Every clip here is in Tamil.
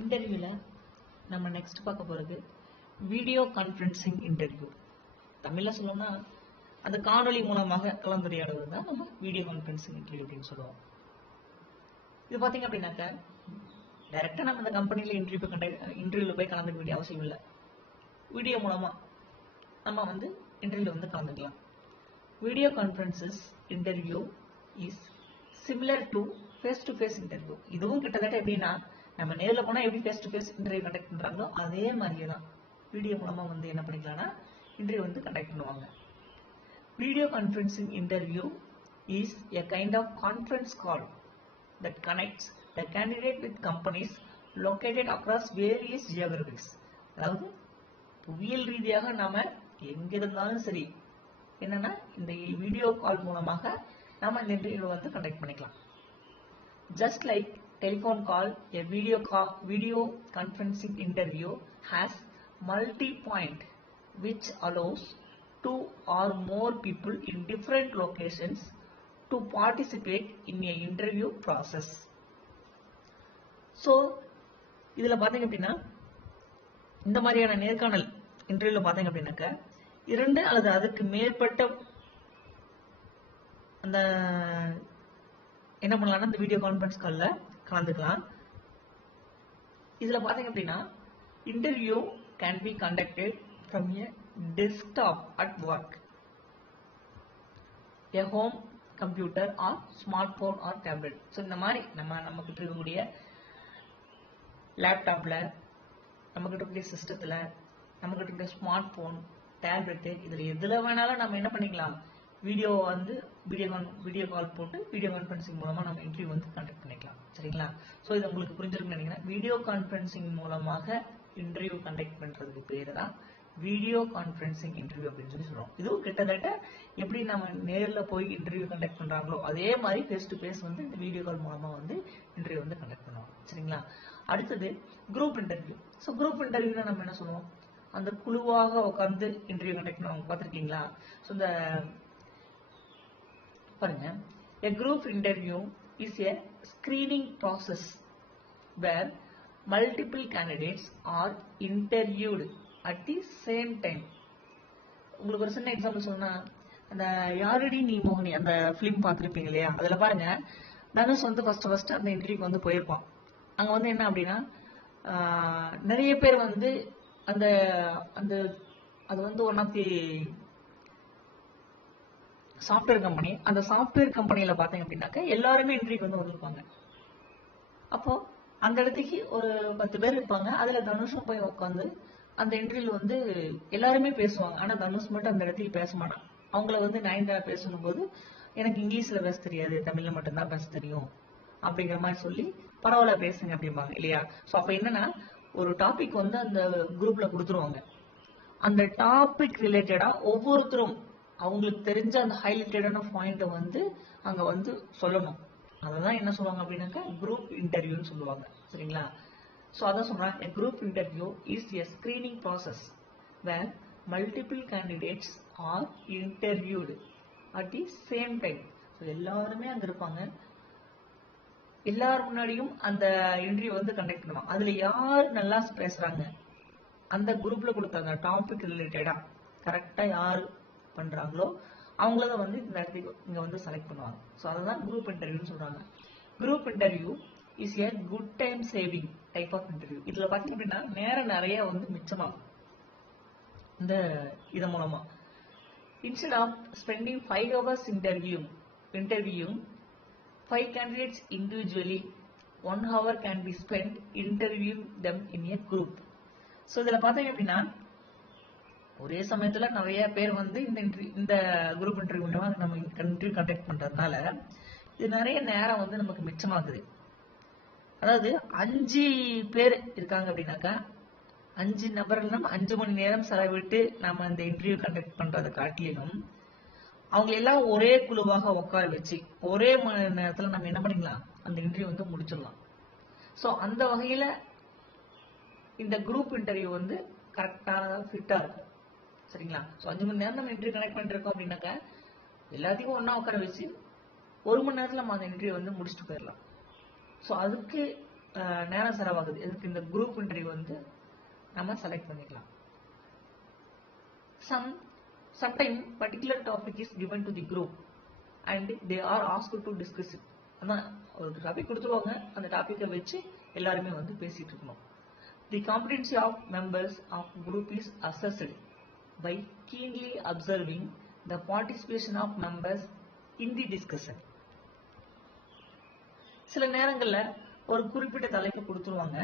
இன்டர்வியூல நம்ம நெக்ஸ்ட் பார்க்க போறது வீடியோ கான்ஃபரன்சிங் இன்டர்வியூ. தமிழ்ல சொல்லணும்னா அந்த காணொலி மூலமாக கலந்துரையாடுவது தான் நம்ம வீடியோ கான்ஃபரன்சிங் இன்டர்வியூ அப்படின்னு சொல்லுவோம். இது பார்த்தீங்க அப்படின்னாக்க டைரக்டா நம்ம இந்த கம்பெனில இன்டர்வியூல போய் கலந்துக்க வேண்டிய அவசியம் இல்லை. வீடியோ மூலமா நம்ம இன்டர்வியூல கலந்துக்கலாம். Video conferences interview is similar to face to face interview. இதுவும் கிட்டத்தட்ட எப்படின்னா நம்ம நேரில் போனால் எப்படி face to face interview conduct பண்ணுறாங்களோ அதே மாதிரியே தான் வீடியோ மூலமாக என்ன பண்ணிக்கலாம்னா இன்டர்வியூ கண்டக்ட் பண்ணுவாங்க. Video conferencing interview is a kind of conference call that connects the candidate with companies located across various geographies. அதாவது புவியியல் ரீதியாக நாம எங்க இருந்தாலும் சரி என்னன்னா இந்த வீடியோ கால் மூலமாக நாம இந்த இன்டர்வியூ கண்டக்ட் பண்ணிக்கலாம். Just like telephone call, a video conferencing interview has multi-point, which allows two or more people in different locations to participate in a interview process. So, இதுல பாத்தீங்க அப்படின்னா இந்த மாதிரியான நேர்காணல் இன்டர்வியூல பாத்தீங்க அப்படின்னாக்க 2 அல்லது அதுக்கு மேற்பட்ட அந்த என்ன பண்ணலாம்னா இந்த வீடியோ கான்ஃபரன்ஸ் கால்ல கலந்துக்கலாம். இதுல பாத்தீங்க அப்படின்னா interview can be conducted from a desktop at work, a home computer or smart phone or tablet. So இந்த மாதிரி நம்ம கிட்ட இருக்கக்கூடிய லேப்டாப்ல, நம்ம கிட்ட இருக்கக்கூடிய சிஸ்டத்துல, நம்ம கிட்ட இருக்கக்கூடிய ஸ்மார்ட் போன், டேப்லெட்டு, இதுல எதுல வேணாலும் நம்ம என்ன பண்ணிக்கலாம், வீடியோ கால் போட்டு வீடியோ கான்ஃபரன்சிங் மூலமா நம்ம இன்டர்வியூ கண்டக்ட் பண்ணிக்கலாம். சரிங்களா? ஸோ இது உங்களுக்கு புரிஞ்சிருக்குன்னு நினைக்கிறேன். வீடியோ கான்ஃபரன்சிங் மூலமாக இன்டர்வியூ கண்டக்ட் பண்றதுக்கு பேரு தான் வீடியோ கான்ஃபரன்சிங் இன்டர்வியூ அப்படின்னு சொல்றோம். இதுவும் கிட்டத்தட்ட எப்படி நம்ம நேரில் போய் இன்டர்வியூ கண்டக்ட் பண்றாங்களோ அதே மாதிரி ஃபேஸ் டு ஃபேஸ் இந்த வீடியோ கால் மூலமா இன்டர்வியூ கண்டக்ட் பண்ணுவோம். சரிங்களா? அடுத்தது குரூப் இன்டர்வியூ. ஸோ குரூப் இன்டர்வியூல நம்ம என்ன சொல்லுவோம், அந்த குழுவாக உட்கார்ந்து இன்டர்வியூ கண்டக்ட் பண்ணுவாங்க. பார்த்துருக்கீங்களா? ஸோ இந்த பாருங்க, a group interview is a screening process where multiple candidates are interviewed at the same time. உங்களுக்கு ஒரு சின்ன எக்ஸாம்பிள் சொன்னா, அந்த யாரடி நீ மோகினி அந்த பிலிம் பார்த்துருப்பீங்க இல்லையா? அதுல பாருங்க, தனுஷ் ஃபர்ஸ்ட் அந்த இன்டர்வியூக்கு போயிருப்பான். அங்க என்ன அப்படின்னா நிறைய பேர் அந்த அந்த அது one of the software company. அந்த சாஃப்ட்வேர் கம்பெனியில பாத்தீங்க அப்படின்னாக்க எல்லாருமே இன்டர்வியூக்கு வந்திருப்பாங்க. அப்போ அந்த இடத்துக்கு ஒரு 10 பேர் இருப்பாங்க. அதுல தனுஷும் போய் உட்காந்து அந்த இன்டர்வியூல எல்லாருமே பேசுவாங்க. ஆனா தனுஷ் மட்டும் அந்த இடத்துக்கு பேச மாட்டான். அவங்கள நயன்தாரா பேசணும் போது எனக்கு இங்கிலீஷ்ல பேச தெரியாது, தமிழ்ல மட்டும்தான் பேச தெரியும் அப்படிங்கிற மாதிரி சொல்லி பரவாயில்ல பேசுங்க அப்படிம்பாங்க இல்லையா? ஸோ அப்ப என்னன்னா ஒரு டாபிக் அந்த குரூப்ல கொடுத்துருவாங்க. அந்த டாபிக் ரிலேட்டடா ஒவ்வொருத்தரும் அவங்களுக்கு தெரிஞ்ச அந்த ஹைலைட்டடான பாயிண்ட அங்க சொல்லணும். அததான் என்ன சொல்லுவாங்க அப்படின்னாக்க குரூப் இன்டர்வியூன்னு சொல்லுவாங்க. சரிங்களா? ஸோ அதான் சொல்றாங்க, group interview is a screening process where multiple candidates are interviewed at the same time. So எல்லாருமே அங்க இருப்பாங்க. எல்லாரும் முன்னாடியும் அந்த இன்டர்வியூ கண்டக்ட் பண்ணுவாங்க. அதுல யார் நல்லா பேசுறாங்க, அந்த குரூப்ல கொடுத்தாங்க டாபிக் ரிலேட்டடா கரெக்டா யாரு பண்றாங்களோ அவங்களதான் இந்த இடத்துக்கு இங்க செலக்ட் பண்ணுவாங்க. ஸோ அதுதான் குரூப் இன்டர்வியூன்னு சொல்றாங்க. Group interview is a good time saving type of interview. இதுல பாத்தீங்க அப்படின்னா நேரம் நிறைய மிச்சமாகும் இந்த இது மூலமா. Instead of spending 5 hours interviewing 5 candidates individually, 1 hour can be spent interviewing them in a group. So இதுல பாத்தீங்க அப்படின்னா ஒரே சமயத்துல நிறைய பேர் இந்த குரூப் இன்டர்வியூ நம்ம இன்டர்வியூ கண்டக்ட் பண்றதுனால இது நிறைய நேரம் நமக்கு மிச்சமாகுது. அதாவது 5 பேர் இருக்காங்க அப்படின்னாக்கா 5 நபர்கள் நம்ம 5 மணி நேரம் செலவிட்டு நம்ம இந்த இன்டர்வியூ கண்டக்ட் பண்றதை காட்டிலும் அவங்க எல்லாம் ஒரே குழுவாக உட்கார வச்சு ஒரே மணி நேரத்துல நம்ம என்ன பண்ணிக்கலாம், அந்த இன்டர்வியூ முடிச்சிடலாம். ஸோ அந்த வகையில இந்த குரூப் இன்டர்வியூ கரெக்டான ஃபிட்டா இருக்கும். சரிங்களா? ஸோ 5 மணி நேரம் நம்ம இன்டர்வியூ கனெக்ட் பண்ணிருக்கோம் அப்படின்னாக்க எல்லாத்தையும் ஒன்னா உட்கார வச்சு 1 மணி நேரத்துல நம்ம அந்த இன்டர்வியூ முடிச்சுட்டு போயிடலாம். ஸோ அதுக்கு நேரம் செலவாகுது. இதுக்கு இந்த குரூப் இன்டர்வியூ வந்து நம்ம செலக்ட் பண்ணிக்கலாம். Sometime particular topic is given to the group and they are asked to discuss it. அதான் ஒரு டாபிக் கொடுத்துருவாங்க, அந்த டாபிக்கை வச்சு எல்லாருமே வந்து பேசிட்டு இருக்கணும். The competency of members of group is assessed by keenly observing the participation of members in the discussion. சில நேரங்கள்ல ஒரு குறிப்பிட்ட தலைப்பு கொடுத்துருவாங்க.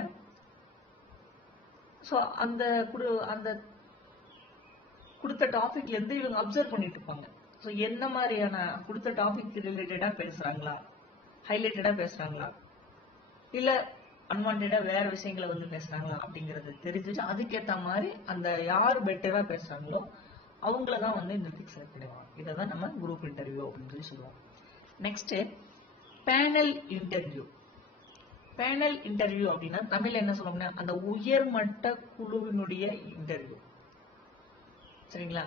ஸோ அந்த கொடுத்த டாபிக்ல இருந்து இவங்க அப்சர்வ் பண்ணிட்டு இருப்பாங்க. ஸோ என்ன மாதிரியான கொடுத்த டாபிக் ரிலேட்டடா பேசுறாங்களா, ஹைலைட்டடா பேசுறாங்களா, இல்ல அன்வான்டா வேற விஷயங்களை வந்து பேசுறாங்களா அப்படிங்கறது தெரிஞ்சுச்சு அதுக்கேற்ற மாதிரி அந்த யார் பெட்டரா பேசுறாங்களோ அவங்களதான் வந்து இந்த செலக்ட் பண்ணுவாங்க. இதான் நம்ம குரூப் இன்டர்வியூ அப்படின்னு சொல்லி சொல்லுவோம். Next panel interview. Panel interview அப்படின்னா தமிழ்ல என்ன சொல்லுவோம்னா அந்த உயர்மட்ட குழுவினுடைய இன்டர்வியூ. சரிங்களா?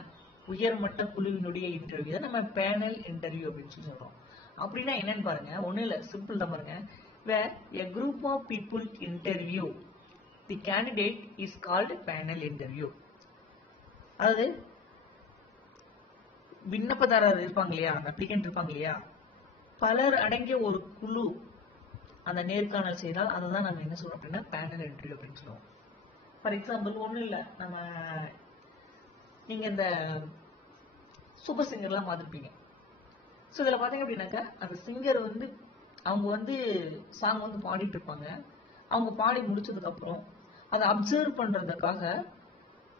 உயர்மட்ட குழுவினுடைய இன்டர்வியூ தான் நம்ம பேனல் இன்டர்வியூ அப்படின்னு சொல்லி சொல்றோம். அப்படின்னா என்னன்னு பாருங்க, ஒண்ணு இல்ல, சிம்பிள் தான் பாருங்க. Where a group of people interview the candidate is called panel interview. அதாவது விண்ணப்பதாரர் இருப்பாங்க இல்லையா, அப்ளிகன்ட் இருப்பாங்க இல்லையா, பலர் அடங்கிய ஒரு குழு அந்த நேர்காணல் செய்தால் அதுதான் நம்ம என்ன சொல்றோம் அப்படின்னா பேனல் இன்டர்வியூ அப்படின்னு சொல்லுவோம். ஃபார் எக்ஸாம்பிள் ஒன்றும் இல்லை, நீங்க இந்த சூப்பர் சிங்கர்லாம் பார்த்துருப்பீங்க. ஸோ இதில் பார்த்தீங்க அப்படின்னாக்கா அந்த சிங்கர் வந்து அவங்க வந்து சாங் வந்து பாடிட்டு இருப்பாங்க. அவங்க பாடி முடிச்சதுக்கு அப்புறம் அதை அப்சர்வ் பண்றதுக்காக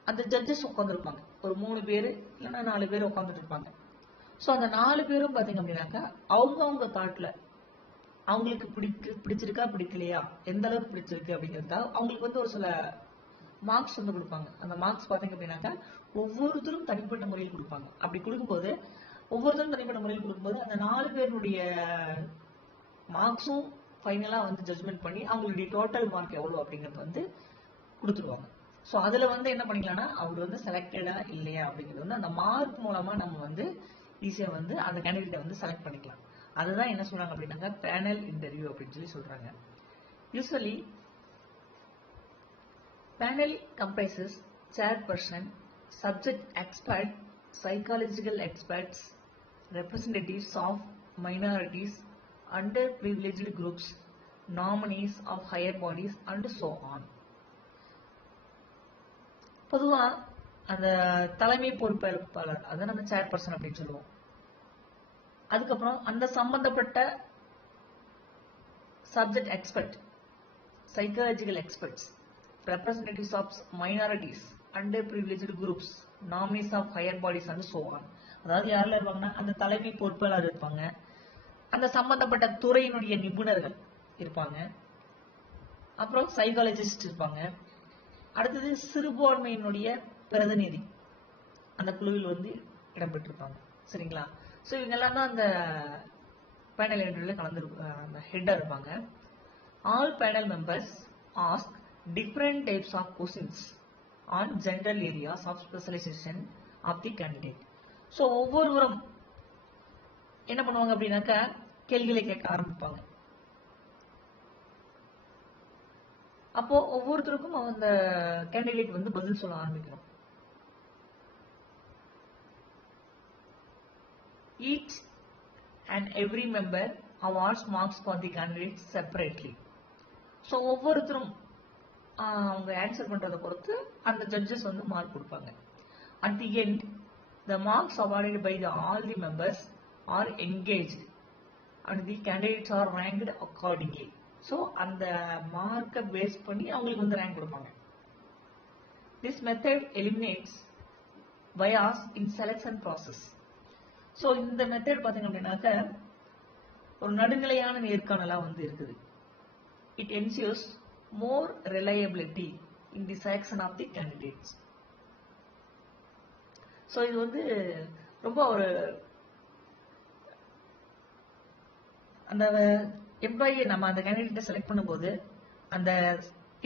அந்த ஜட்ஜஸ் உட்காந்துருப்பாங்க. ஒரு 3 பேர் இல்லைன்னா 4 பேர் உட்காந்துட்டு இருப்பாங்க. ஸோ அந்த 4 பேரும் பார்த்தீங்க அப்படின்னாக்கா அவங்க தாட்ல அவங்களுக்கு பிடிச்சிருக்கா பிடிக்கலையா, எந்த அளவுக்கு பிடிச்சிருக்கு அப்படிங்கிறதுக்காக அவங்களுக்கு வந்து ஒரு சில மார்க்ஸ் வந்து கொடுப்பாங்க. அந்த மார்க்ஸ் பார்த்தீங்க அப்படின்னாக்கா ஒவ்வொருத்தரும் தனிப்பட்ட முறையில் கொடுப்பாங்க. அப்படி கொடுக்கும்போது ஒவ்வொருத்தரும் தனிப்பட்ட முறையில் கொடுக்கும்போது அந்த 4 பேருடைய மார்க்ஸும் ஃபைனலா வந்து ஜட்ஜ்மெண்ட் பண்ணி அவங்களுடைய டோட்டல் மார்க் எவ்வளவு அப்படிங்கிறது வந்து கொடுத்துருவாங்க. ஸோ அதுல வந்து என்ன பண்ணிக்கலாம்னா அவர் வந்து செலக்டடா இல்லையா அப்படிங்கிறது வந்து அந்த மார்க் மூலமா நம்ம வந்து ஈஸியா வந்து அந்த கேண்டிடேட்டை வந்து செலக்ட் பண்ணிக்கலாம். அதுதான் என்ன சொல்றாங்க அப்படின்னாங்க பேனல் இன்டர்வியூ அப்படின்னு சொல்லி சொல்றாங்க. Usually panel comprises chairperson, subject expert, psychological experts, representatives of minorities, underprivileged groups, nominees of higher bodies and so on. பொதுவா அந்த தலைமை பொறுப்பேற்பாளர் அதை நம்ம சேர்பர்சன் அப்படின்னு சொல்லுவோம். அதுக்கப்புறம் அந்த சம்பந்தப்பட்ட subject expert, psychological experts, representatives of minorities, underprivileged groups, nominees of higher bodies and so on. அதாவது யாரெல்லாம் இருப்பாங்கன்னா அந்த தலைமை பொறுப்பாளர் இருப்பாங்க, அந்த சம்பந்தப்பட்ட துறையினுடைய நிபுணர்கள் இருப்பாங்க, அப்புறம் சைக்காலஜிஸ்ட் இருப்பாங்க, அடுத்தது சிறுபான்மையினுடைய பிரதிநிதி அந்த குழுவில் வந்து இடம்பெற்றிருப்பாங்க. சரிங்களா? ஸோ இவங்க எல்லாம் தான் அந்த பேனல் இன்டர்வியூல கலந்து ஹெட்டா இருப்பாங்க. All panel members ask different types of questions on general areas of specialization of the candidate. So ஒவ்வொருவரும் என்ன பண்ணுவாங்க அப்படின்னாக்கா கேள்விகளை கேட்க ஆரம்பிப்பாங்க. அப்போ ஒவ்வொருத்தருக்கும் அந்த கேண்டிடேட் வந்து பதில் சொல்ல ஆரம்பிக்கணும். Each and every member awards marks for the candidates separately. So ஒவ்வொருத்தரும் அவங்க ஆன்சர் பண்றதை பொறுத்து அந்த ஜட்ஜஸ் வந்து மார்க் கொடுப்பாங்க. At the end, the marks awarded by all the members are engaged and the candidates are ranked accordingly. So அந்த மார்க்கை பேஸ் பண்ணி அவங்களுக்கு வந்து ரேங்க் கொடுப்பாங்க. This method eliminates bias in selection process. So இந்த மெத்தட் பாத்தீங்க அப்படின்னாக்க ஒரு நடுநிலையான நேர்காணலா வந்து இருக்குது. It ensures more reliability in the selection of the candidates. So இது வந்து ரொம்ப ஒரு அந்த எம்ப்ளாயி நம்ம அந்த கேண்டிடேட்டை செலக்ட் பண்ணும்போது அந்த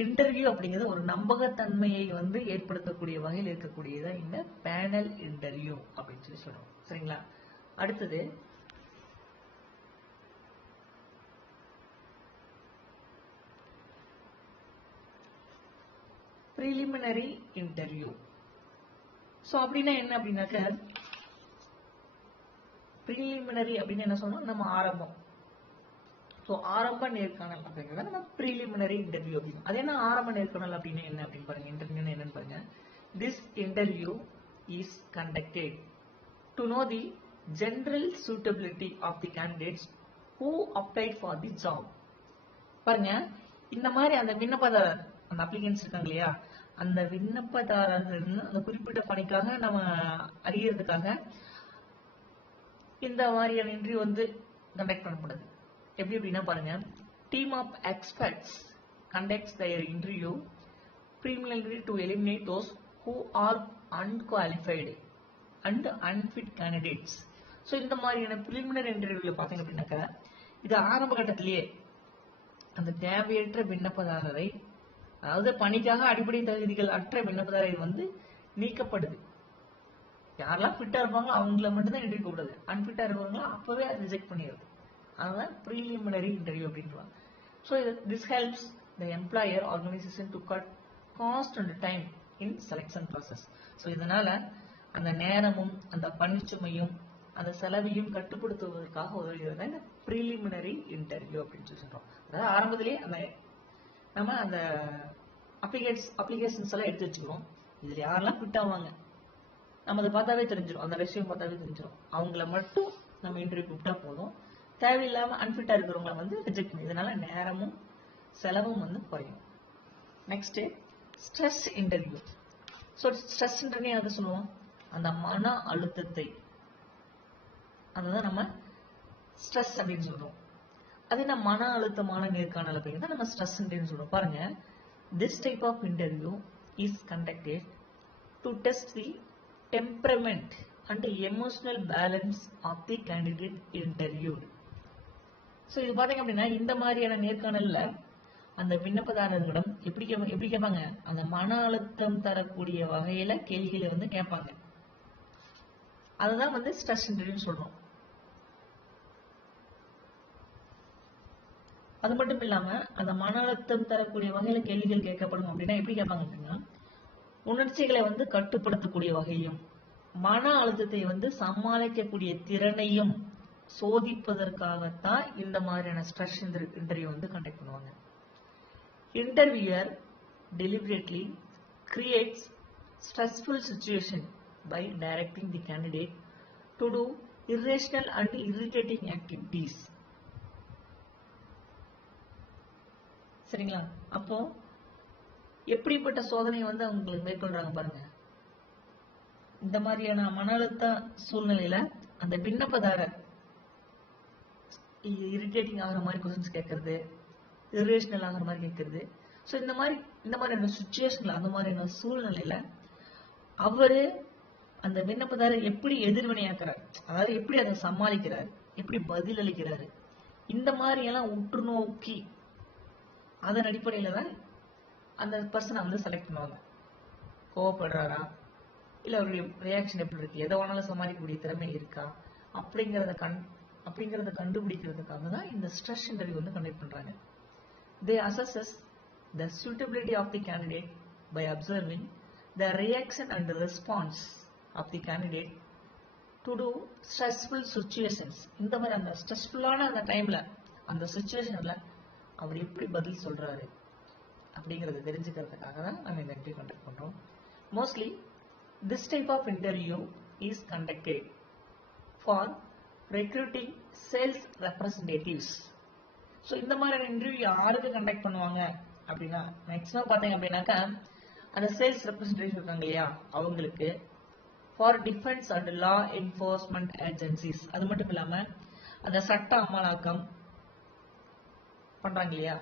இன்டர்வியூ அப்படிங்கிறது ஒரு நம்பகத்தன்மையை வந்து ஏற்படுத்தக்கூடிய வகையில் இருக்கக்கூடியதான் இந்த பேனல் இன்டர்வியூ அப்படின்னு சொல்லி சொல்றோம். சரிங்களா? அடுத்தது preliminary interview. So அப்படின்னா என்ன அப்படின்னாக்க preliminary அப்படின்னு என்ன சொன்னோம், நம்ம ஆரம்பம். ஸோ ஆரம்ப நேர்காணல் அப்படிங்கிறத நம்ம preliminary interview அப்படின்னு. அது என்ன ஆரம்ப நேர்காணல் அப்படின்னா என்ன அப்படின்னு பாருங்க. இன்டர்வியூ என்னன்னு பாருங்க. This interview is conducted to know the general suitability of the candidates who applied for the job. பாருங்க, இந்த மாதிரி அந்த விண்ணப்பதாரர், அந்த அப்ளிகன்ஸ் இருக்காங்க இல்லையா, அந்த விண்ணப்பதாரர்கள் அந்த குறிப்பிட்ட பணிக்காக நம்ம அறியறதுக்காக இந்த மாதிரியான இன்டர்வியூ வந்து கண்டக்ட் பண்ணப்படுது. எப்படி அப்படின்னா பாருங்க, team of experts conducts their interview preliminary to eliminate those who are unqualified and unfit candidates. So இந்த மாதிரியான preliminary interviewல பார்த்தீங்க அப்படின்னாக்கா இது ஆரம்ப கட்டத்திலேயே அந்த தேவையற்ற விண்ணப்பதாரரை, அதாவது பணிக்காக அடிப்படை தகுதிகள் அற்ற விண்ணப்பதாரரை வந்து நீக்கப்படுது. யாரெல்லாம் ஃபிட்டா இருப்பாங்களோ அவங்கள மட்டும் தான் இன்டர்வியூ கூடாது, அன்ஃபிட்டா இருக்கிறவங்கள அப்பவே ரிஜெக்ட் பண்ணிடுது. அதுதான் preliminary interview அப்படின்றாங்க. So this helps the employer organisation to cut cost and time in selection process. So இதனால அந்த நேரமும் அந்த பணிச்சுமையும் அந்த செலவையும் கட்டுப்படுத்துவதற்காக உதவுகிறது இந்த preliminary interview அப்படின்னு சொல்லி சொல்றோம். அதாவது ஆரம்பத்திலேயே அந்த நம்ம அந்த அப்ளிகேஷன்ஸ் எல்லாம் எடுத்து வச்சுக்கிறோம். இதுல யாரெல்லாம் ஃபிட் ஆவாங்க நம்ம அதை பார்த்தாவே தெரிஞ்சிடும், அந்த ரெஸ்யூம் பார்த்தாவே தெரிஞ்சிடும். அவங்கள மட்டும் நம்ம இன்டர்வியூ கூப்பிட்டா போதும், தேவையில்லாம அன்ஃபிட்டா இருக்கிறவங்கள வந்து ரிஜெக்ட் பண்ணி, இதனால நேரமும் செலவும் வந்து குறையும். Next stress interview. So stress interview எதை சொல்லுவோம், அந்த மன அழுத்தத்தை, அதுதான் நம்ம ஸ்ட்ரெஸ் அப்படின்னு சொல்றோம். அது என்ன மன அழுத்தமான நேர்காணல் அப்படிங்கிறத நம்ம ஸ்ட்ரெஸ் இன்டர்வியூ சொல்றோம். பாருங்க, this type of interview is conducted to test the temperament and emotional balance of the candidate interviewed. So இது பாத்தீங்க அப்படின்னா இந்த மாதிரியான நேர்காணல்ல அந்த விண்ணப்பதாரர்களிடம் எப்படி கேட்பாங்க, அந்த மன அழுத்தம் தரக்கூடிய வகையில கேள்விகளை வந்து கேட்பாங்க. அதுதான் வந்து ஸ்ட்ரெஸ் இன்டர்வியூ சொல்றோம். அது மட்டும் இல்லாம அந்த மன அழுத்தம் தரக்கூடிய வகையில கேள்விகள் கேட்கப்படும் அப்படின்னா எப்படி கேட்பாங்க அப்படின்னா, உணர்ச்சிகளை வந்து கட்டுப்படுத்தக்கூடிய வகையும் மன அழுத்தத்தை வந்து சமாளிக்கக்கூடிய திறனையும் சோதிப்பதற்காகத்தான் இந்த மாதிரியான ஸ்ட்ரெஸ் இன்டர்வியூ வந்து கண்டக்ட் பண்ணுவாங்க. இன்டர்வியூயர் deliberately creates stressful situation by directing the candidate to do irrational and irritating activities. சரிங்களா? அப்போ எப்படிப்பட்ட சோதனையை வந்து அவங்களுக்கு மேற்கொள்றாங்க பாருங்க. இந்த மாதிரியான மன அழுத்த சூழ்நிலையில அந்த விண்ணப்பதாரர் இரிட்டேட்டிங் ஆகிற மாதிரி கொஸ்டின்ஸ் கேட்கறது, இரிட்டேஷனல் ஆகிற மாதிரி கேட்கறது. ஸோ இந்த மாதிரியான சுச்சுவேஷன்ல, அந்த மாதிரியான சூழ்நிலையில அவரு அந்த விண்ணப்பதாரர் எப்படி எதிர்வினையாக்குறாரு, அதாவது எப்படி அதை சமாளிக்கிறார், எப்படி பதில் அளிக்கிறாரு, இந்த மாதிரி எல்லாம் உற்று நோக்கி அதன் அடிப்படையில தான் அந்த பர்சனை வந்து செலக்ட் பண்ணுவாங்க. கோவப்படுறாரா, இல்ல அவருடைய ரியாக்ஷன் எப்படி இருக்கு, எதை வேணாலும் சமாளிக்கக்கூடிய திறமை இருக்கா அப்படிங்கறத கண்டுபிடிக்கிறதுக்காக தான் இந்த ஸ்ட்ரெஸ் இன்டர்வியூ வந்து கண்டக்ட் பண்றாங்க. They assesses the suitability of the candidate by observing the reaction and the response of the candidate to do stressful situations. இந்த மாதிரி அந்த ஸ்ட்ரெஸ்ஃபுல்லான அந்த டைம்ல, அந்த சிச்சுவேஷன்ல அவர் எப்படி பதில் சொல்றாரு அப்படிங்கறத தெரிஞ்சுக்கிறதுக்காக தான் நம்ம இந்த இன்டர்வியூ கண்டக்ட் பண்றோம். Mostly this type of interview is conducted for recruiting sales representatives. So இந்த மாதிரியான இன்டர்வியூ யாருக்கு கண்டக்ட் பண்ணுவாங்க அப்படின்னா, மேக்ஸிமம் பார்த்தீங்க அப்படின்னாக்கா அந்த சேல்ஸ் ரெப்ரஸன்டேட்டிவ் இருக்காங்க இல்லையா அவங்களுக்கு, for defence and law enforcement agencies. அது மட்டும் இல்லாம அந்த சட்ட அமலாக்கம் பண்றாங்க இல்லையா,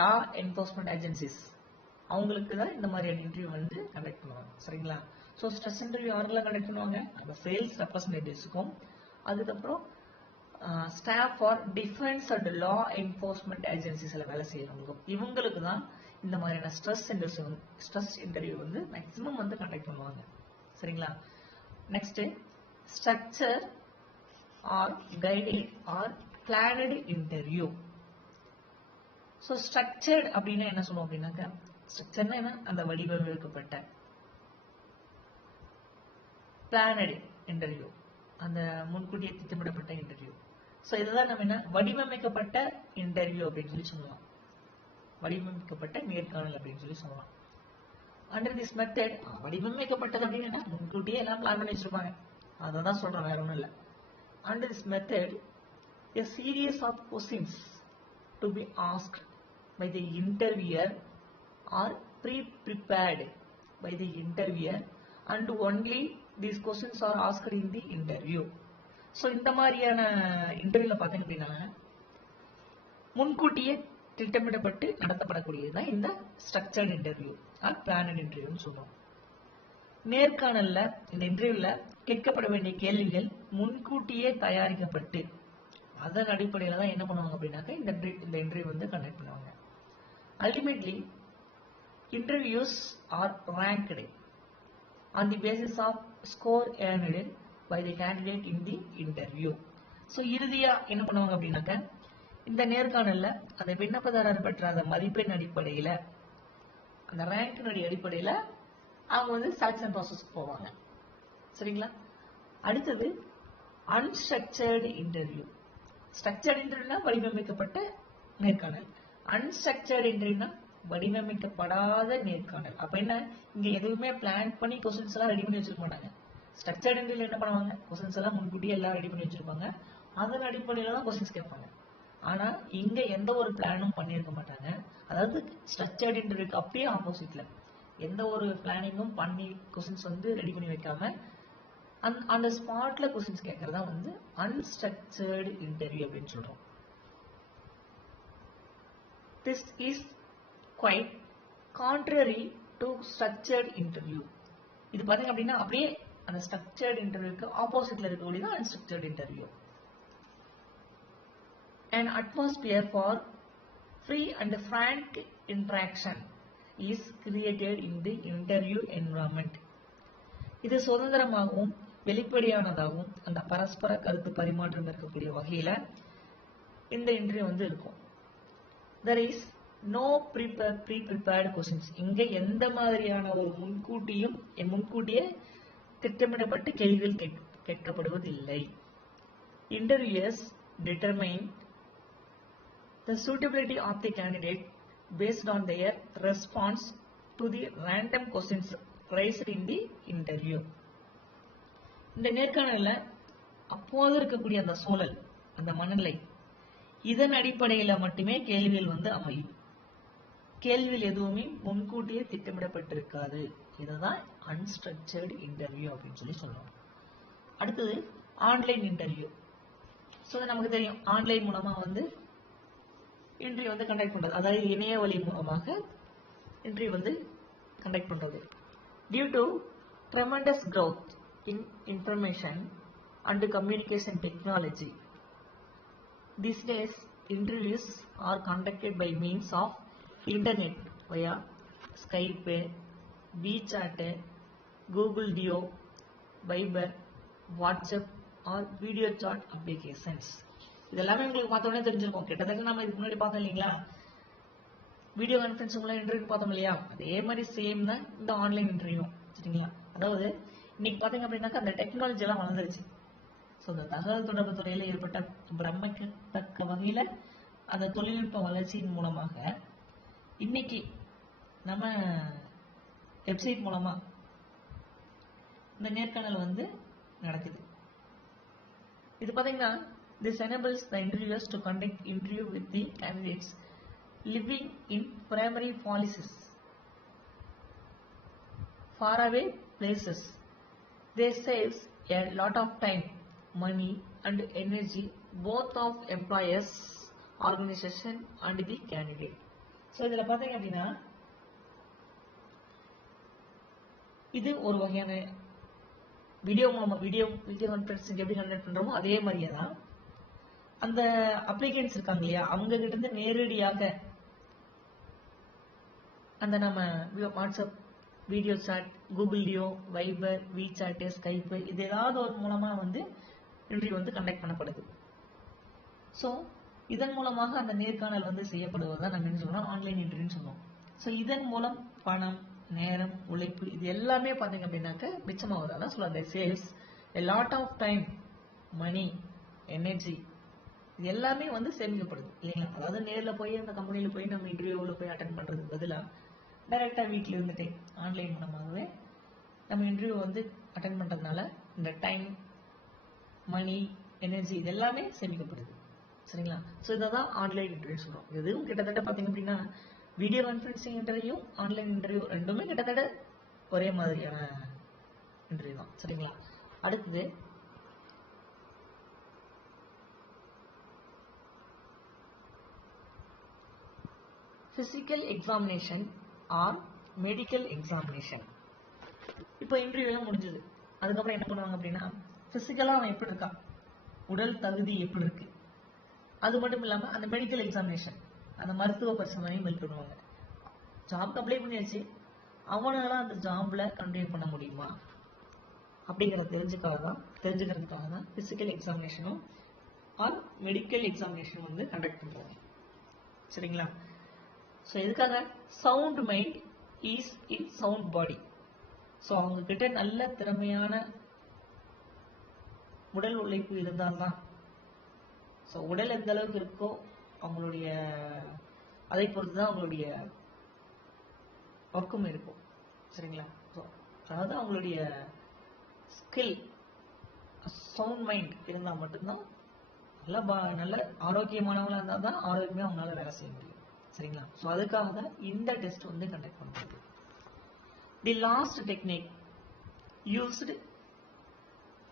லா என்ஃபோர்ஸ்மெண்ட் ஏஜென்சிஸ், அவங்களுக்கு தான் இந்த மாதிரியான இன்டர்வியூ வந்து கண்டக்ட் பண்ணுவாங்க. சரிங்களா? ஸோ ஸ்ட்ரெஸ் இன்டர்வியூ யாரெல்லாம் கண்டக்ட் பண்ணுவாங்க, அந்த சேல்ஸ் ரெப்ரஸன்டேட்டிவ்ஸுக்கும், அதுக்கப்புறம் staff for defence and law enforcement ஏஜென்சிஸ்ல வேலை செய்யறவங்களுக்கும், இவங்களுக்கு தான் இந்த மாதிரியான ஸ்ட்ரெஸ் இன்டர்வியூ வந்து மேக்ஸிமம் வந்து கண்டக்ட் பண்ணுவாங்க. சரிங்களா? Next structure or guided or planned interview. So structured அப்படின்னா என்ன சொல்லுவோம் அப்படின்னாக்கா, ஸ்ட்ரக்சர்னா என்ன? அந்த வடிவமைக்கப்பட்ட. பிளானட் இன்டர்வியூ, அந்த முன்கூட்டியே திட்டமிடப்பட்ட இன்டர்வியூ. ஸோ இதுதான் நம்ம என்ன வடிவமைக்கப்பட்ட இன்டர்வியூ அப்படின்னு சொல்லி சொல்லலாம். வடிவமைக்கப்பட்ட நேர்காணல் அப்படின்னு சொல்லி சொல்லலாம். அண்டர் திஸ் மெத்தட், வடிவமைக்கப்பட்டது அப்படின்னு முன்கூட்டியே எல்லாம் பிளான் பண்ணி வச்சிருப்பாங்க, அதை தான் சொல்றேன், வேற ஒன்றும் இல்லை. Under this method a series of questions to be asked by the interviewer are pre-prepared by the interviewer and only these questions are asked in the interview. So இந்த மாதிரியான இன்டர்வியூல பார்த்தீங்க அப்படின்னா முன்கூட்டியே திட்டமிடப்பட்டு நடத்தப்படக்கூடியது தான் இந்த ஸ்ட்ரக்சர்ட் இன்டர்வியூ ஆர் பிளானட் இன்டர்வியூன்னு சொல்லுவோம். நேர்காணல்ல இந்த இன்டர்வியூல கேட்கப்பட வேண்டிய கேள்விகள் முன்கூட்டியே தயாரிக்கப்பட்டு அதன் அடிப்படையில் தான் என்ன பண்ணுவாங்க அப்படின்னாக்க இந்த இன்டர்வியூ வந்து கண்டக்ட் பண்ணுவாங்க. Ultimately interviews are ranked on the basis of score earned by the candidate in the interview. So இறுதியா என்ன பண்ணுவாங்க அப்படின்னாக்க இந்த நேர்காணல்ல அந்த விண்ணப்பதாரர் பெற்ற அந்த மதிப்பெண் அடிப்படையில், அந்த ரேங்கினுடைய அடிப்படையில் அவங்க வந்து செலக்ஷன் ப்ராசஸ்க்கு போவாங்க. சரிங்களா? அடுத்தது அன்ஸ்ட்ரக்சர்டு இன்டர்வியூ. ஸ்ட்ரக்சர்ட் இன்டர்வியூனா வடிவமைக்கப்பட்ட நேர்காணல், அன்ஸ்ட்ரக்சர்டு இன்டர்வியூனா வடிவமைக்கப்படாத நேர்காணல். அப்ப என்ன, இங்க எதுவுமே பிளான் பண்ணி கொஸ்டின்ஸ் எல்லாம் ரெடி பண்ணி வச்சிருக்க மாட்டாங்க. ஸ்ட்ரக்சர்ட் இன்டர்வியூல என்ன பண்ணுவாங்க, கொஸ்டின்ஸ் எல்லாம் முன்கூட்டியே எல்லாம் ரெடி பண்ணி வச்சிருப்பாங்க, அதன் அடிப்படையில தான் கொஸ்டின்ஸ் கேட்பாங்க. ஆனா இங்க எந்த ஒரு பிளானும் பண்ணியிருக்க மாட்டாங்க. அதாவது ஸ்ட்ரக்சர்ட் இன்டர்வியூக்கு அப்படியே ஆப்போசிட்ல எந்த ஒரு பிளானிங்கும் பண்ணி கொஸ்டின்ஸ் வந்து ரெடி பண்ணி வைக்காம அந்த ஸ்பாட்ல கொஸ்டின்ஸ் கேட்கறதா வந்து அன்ஸ்ட்ரக்சர்டு இன்டர்வியூ அப்படின்னு சொல்றோம். This is quite contrary to structured interview. இது பாத்தீங்க அப்படின்னா அப்படியே அந்த ஸ்ட்ரக்சர்ட் இன்டர்வியூக்கு ஆப்போசிட்ல இருக்கக்கூடியது unstructured interview. An atmosphere for free and frank interaction is created in the interview environment. இது சுதந்திரமாகவும் வெளிப்படையானதாகவும் அந்த பரஸ்பர கருத்து பரிமாற்றம் இருக்கக்கூடிய வகையில இந்த இன்டர்வியூ வந்து இருக்கும். There is no pre-prepared questions. இங்க எந்த மாதிரியான ஒரு முன்கூட்டியே திட்டமிடப்பட்ட கேள்விகள் கேட்கப்படுவதில்லை. Interviewers determine the suitability of the candidate based on their response to the random questions raised in the interview. இந்த நேர்காணல்ல அப்போது இருக்கக்கூடிய அந்த சூழல், அந்த மனநிலை, இதன் அடிப்படையில மட்டுமே கேள்விகள் வந்து அமையும். கேள்விகள் எதுவுமே முன்கூட்டியே திட்டமிடப்பட்டிருக்காது. இதுதான் அன்ஸ்ட்ரக்சர்டு இன்டர்வியூ அப்படின்னு சொல்லி சொல்றோம். அடுத்தது ஆன்லைன் இன்டர்வியூ. ஸோ நமக்கு தெரியும், ஆன்லைன் மூலமா வந்து இன்டர்வியூ வந்து கண்டக்ட் பண்றது, அதாவது இணைய வழி மூலமாக இன்டர்வியூ வந்து கண்டக்ட் பண்றது. Due to tremendous growth in information and communication technology, these days interviews are conducted by means of internet via Skype, WeChat, Google Duo, Viber, WhatsApp or video chat applications. இதெல்லாமே உங்களுக்கு பார்த்தோன்னே தெரிஞ்சிருக்கும். கிட்டத்தட்ட நம்ம இதுக்கு முன்னாடி பார்த்தோம் இல்லைங்களா, வீடியோ கான்ஃபரன்ஸ் மூலம் இன்டர்வியூ பார்த்தோம் இல்லையா, அதே மாதிரி சேம் தான் இந்த ஆன்லைன் இன்டர்வியூ. சரிங்களா? அதாவது இன்னைக்கு பார்த்தீங்க அப்படின்னாக்கா அந்த டெக்னாலஜி எல்லாம் வளர்ந்துருச்சு. ஸோ இந்த தகவல் தொடர்பு துறையில ஏற்பட்ட பிரமிக்கத்தக்க வகையில அந்த தொழில்நுட்ப வளர்ச்சியின் மூலமாக இன்னைக்கு நம்ம வெப்சைட் மூலமா இந்த நேர்காணல் வந்து நடக்குது. இது பார்த்தீங்கன்னா this enables the interviewers to conduct interview with the candidates living in primary policies, faraway places. This saves a lot of time, money and energy both of employers, organization and the candidate. So இதில் பார்த்தீங்க அப்படின்னா இது ஒரு வகையான வீடியோ கான்ஃபரன்சிங் எப்படி கண்டக்ட் பண்றோமோ அதே மாதிரியே தான் அந்த அப்ளிகன்ஸ் இருக்காங்க இல்லையா, அவங்க கிட்ட இருந்து நேரடியாக அந்த நம்ம WhatsApp, video chat, Google Duo, Viber, WeChat, Skype, இது ஏதாவது ஒரு மூலமா வந்து இன்டர்வியூ வந்து கண்டக்ட் பண்ணப்படுது. ஸோ இதன் மூலமாக அந்த நேர்காணல் வந்து செய்யப்படுவதுதான் நம்ம என்ன சொல்றோம், ஆன்லைன் இன்டர்வியூன்னு சொல்லுவோம். ஸோ இதன் மூலம் பணம், நேரம், உழைப்பு இது எல்லாமே பார்த்தீங்க அப்படின்னாக்க மிச்சமாகுது. அதான் சொல்லுவாங்க saves a lot of time, money, energy இது எல்லாமே வந்து சேமிக்கப்படுது இல்லைங்களா? அதாவது நேரில் போய் அந்த கம்பெனியில் போய் நம்ம இன்டர்வியூவில் போய் அட்டன் பண்ணுறதுக்கு பதிலாக டைரெக்டாக வீட்டில் இருந்துட்டே ஆன்லைன் மூலமாகவே நம்ம இன்டர்வியூ வந்து அட்டன் பண்ணுறதுனால இந்த டைம், மணி, எனர்ஜி இது எல்லாமே சேமிக்கப்படுது. சரிங்களா? ஸோ இதை தான் ஆன்லைன் இன்டர்வியூ சொல்கிறோம். இதுவும் கிட்டத்தட்ட பார்த்தீங்க அப்படின்னா video conferencing interview, online interview ரெண்டுமே கிட்டத்தட்ட ஒரே மாதிரியான இன்டர்வியூ தான். சரிங்களா? அடுத்தது physical examination or medical examination. இப்போ இன்டர்வியூ எல்லாம் முடிஞ்சது. அதுக்கப்புறம் என்ன பண்ணுவாங்க அப்படின்னா பிசிக்கலா அவன் எப்படி இருக்கா, உடல் தகுதி எப்படி இருக்கு, அது மட்டும் இல்லாம அந்த மெடிக்கல் எக்ஸாமினேஷன் அந்த மருத்துவ பரிசோதனையும் மேற்கொள்வாங்க. ஜாப்க்கு அப்ளை பண்ணியாச்சு, அவனால அந்த ஜாப்ல கண்டினியூ பண்ண முடியுமா அப்படிங்கிறத தெரிஞ்சுக்கிறதுக்காக தான் பிசிக்கல் எக்ஸாமினேஷனும் ஆர் மெடிக்கல் எக்ஸாமினேஷன் வந்து கண்டக்ட் பண்ணுவாங்க. சரிங்களா? ஸோ எதுக்காக? Sound mind is in sound body. So அவங்க கிட்ட நல்ல திறமையான உடல் உழைப்பு இருந்தால்தான், ஸோ உடல் எந்த அளவுக்கு இருக்கோ அவங்களுடைய அதை பொறுத்து தான் அவங்களுடைய ஒர்க்கும் இருக்கும். சரிங்களா? ஸோ அதாவது அவங்களுடைய ஸ்கில், சவுண்ட் மைண்ட் இருந்தால் மட்டும்தான் நல்ல ஆரோக்கியமானவங்களாக இருந்தால் தான் ஆரோக்கியமாக அவங்களால வேலை செய்ய முடியும். சரிங்களா? ஸோ அதுக்காக தான் இந்த டெஸ்ட் வந்து கண்டக்ட் பண்ணுறது. The last technique used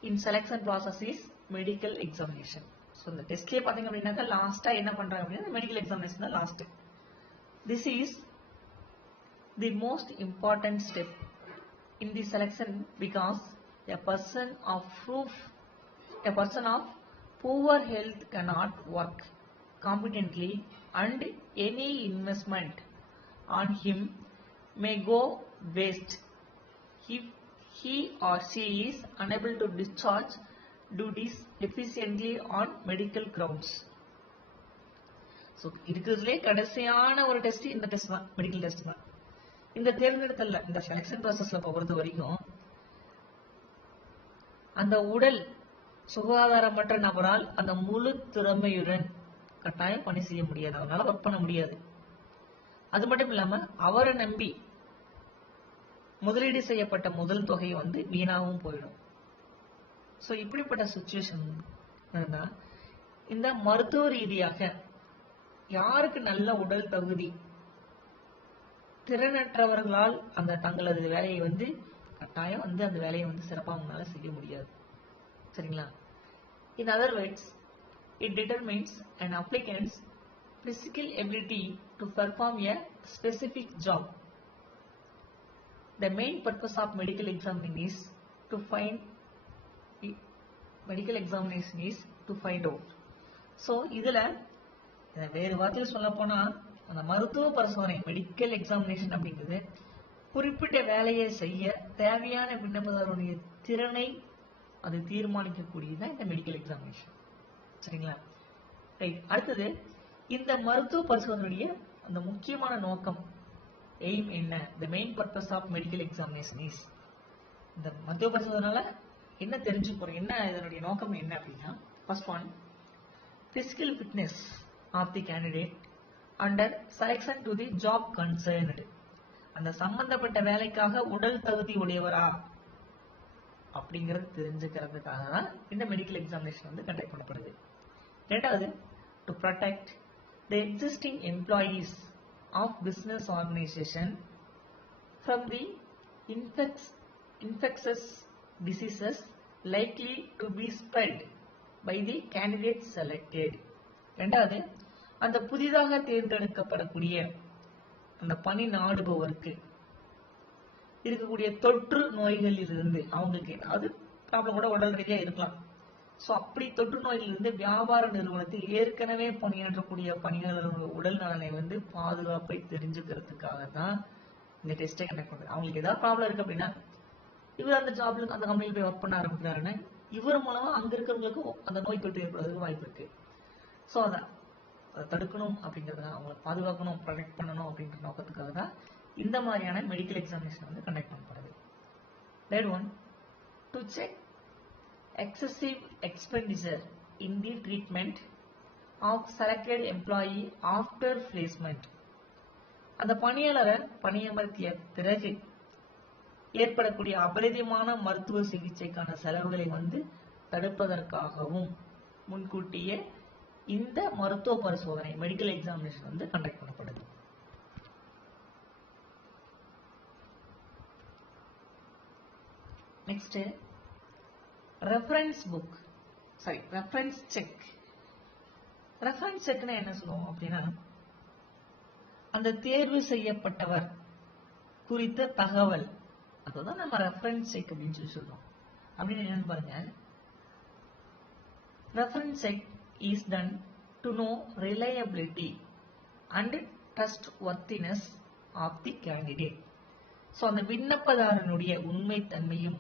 in selection process is medical examination. So இந்த டெஸ்ட்லேயே பார்த்தீங்க அப்படின்னாக்கா லாஸ்ட்டாக என்ன பண்ணுறாங்க அப்படின்னா மெடிக்கல் எக்ஸாமினேஷன் தான் last. This is the most important step in the selection because a person of poor health cannot work competently and any investment on him may go waste if he or she is unable to discharge duties efficiently on medical grounds. So இருக்கிறதுலே கடைசியான ஒரு டெஸ்ட் இந்த டெஸ்ட் தான், மெடிக்கல் டெஸ்ட் தான். இந்த தேர்ந்தெடுத்தல்ல இந்த செலக்ஷன் ப்ராசஸ்ல பொறுத்த வரைக்கும் அந்த உடல் சுகாதாரமற்ற நபரால் அந்த முழு திறமையுடன் கட்டாயம் பணி செய்ய முடியாது, அவரால் ஒர்க் பண்ண முடியாது. அது மட்டும் இல்லாம அவரை நம்பி முதலீடு செய்யப்பட்ட முதல் தொகை வந்து வீணாகவும் போயிடும். ஸோ இப்படிப்பட்ட சுச்சுவேஷன் இருந்தா இந்த மருத்துவ ரீதியாக யாருக்கு நல்ல உடல் தகுதி, திறனற்றவர்களால் அந்த தங்களது வேலையை வந்து கட்டாயம் வந்து அந்த வேலையை வந்து சிறப்பாக அவங்களால செய்ய முடியாது. சரிங்களா? In other words, it determines an applicant's physical ability to perform a specific job. The main purpose of medical examination is to find out. So இதுல வேறு வார்த்தையில் சொல்ல போனா அந்த மருத்துவ பரிசோதனை மெடிக்கல் எக்ஸாமினேஷன் அப்படிங்கிறது குறிப்பிட்ட வேலையை செய்ய தேவையான விண்ணப்பதாரருடைய திறனை அது தீர்மானிக்கக்கூடியதான் இந்த மெடிக்கல் எக்ஸாமினேஷன். சரிங்களா? ரைட். அடுத்தது இந்த மருத்துவ பரிசோதனையுடைய அந்த முக்கியமான நோக்கம், எய்ம் என்ன? The main purpose of medical examination is, இந்த மருத்துவ பரிசோதனால என்ன தெரிஞ்சு போறோம், என்ன இதனுடைய நோக்கம் என்ன அப்படின்னா, first one, physical fitness of the candidate under selection to the job concerned. அந்த சம்பந்தப்பட்ட வேலைக்காக உடல் தகுதி உடையவரா அப்படிங்கறது தெரிஞ்சுக்கிறதுக்காக தான் இந்த மெடிக்கல் எக்ஸாமினேஷன் வந்து கண்டக்ட் பண்ணப்படுது. இரண்டாவது, to protect the existing employees of business organisation from the infectious diseases likely to be spread by the candidate selected. இரண்டாவது, அந்த புதிதாக தேர்ந்தெடுக்கப்படக்கூடிய அந்த பணி நாடுபவருக்கு இருக்கக்கூடிய தொற்று நோய்களில் இருந்து, அவங்களுக்கு ஏதாவது ப்ராப்ளம் கூட உடல் ரீதியா இருக்கலாம். ஸோ அப்படி தொற்று நோயிலிருந்து வியாபார நிறுவனத்தில் ஏற்கனவே பணியாற்றக்கூடிய பணியாளர்களோட உடல் நலனை வந்து பாதுகாப்பை தெரிஞ்சுக்கிறதுக்காக தான் இந்த டெஸ்ட்டை கண்டக்ட் பண்றது. அவங்களுக்கு ஏதாவது ப்ராப்ளம் இருக்கு அப்படின்னா இவர் அந்த ஜாப்ல அந்த கம்பெனியில் போய் ஒர்க் பண்ண ஆரம்பிக்கிறாருன்னா இவர் மூலமா அங்க இருக்கிறவங்களுக்கும் அந்த நோய் தொற்று ஏற்படுறதுக்கு வாய்ப்பு இருக்கு. ஸோ அதான் அதை தடுக்கணும் அப்படிங்கிறதுக்காக, அவங்களை பாதுகாக்கணும், ப்ரொடெக்ட் பண்ணணும் அப்படின்ற நோக்கத்துக்காக தான் இந்த மாதிரியான மெடிக்கல் எக்ஸாமினேஷன் வந்து கண்டக்ட் பண்ணப்படுது. Third one, to check excessive expenditure in the treatment of selected employee after placement. அந்த பணியாளரை பணியமர்த்திய பிறகு ஏற்படக்கூடிய அபரிதமான மருத்துவ சிகிச்சைக்கான செலவுகளை வந்து தடுப்பதற்காகவும் முன்கூட்டியே இந்த மருத்துவ பரிசோதனை மெடிக்கல் எக்ஸாமினேஷன் வந்து கண்டக்ட் பண்ணப்படுது. Next, reference book, sorry reference check. Reference செக்னா என்ன சொல்லுவோம் அப்படின்னா, அந்த தேர்வு செய்யப்பட்டவர் குறித்த தகவல், அதுதான் நம்ம ரெஃபரன்ஸ் செக் அப்படின்னு சொல்லி சொல்றோம். அப்படின்னு என்னன்னு பாருங்க, reference check is done to know reliability and trustworthiness of the candidate. So அந்த விண்ணப்பதாரனுடைய உண்மைத்தன்மையும்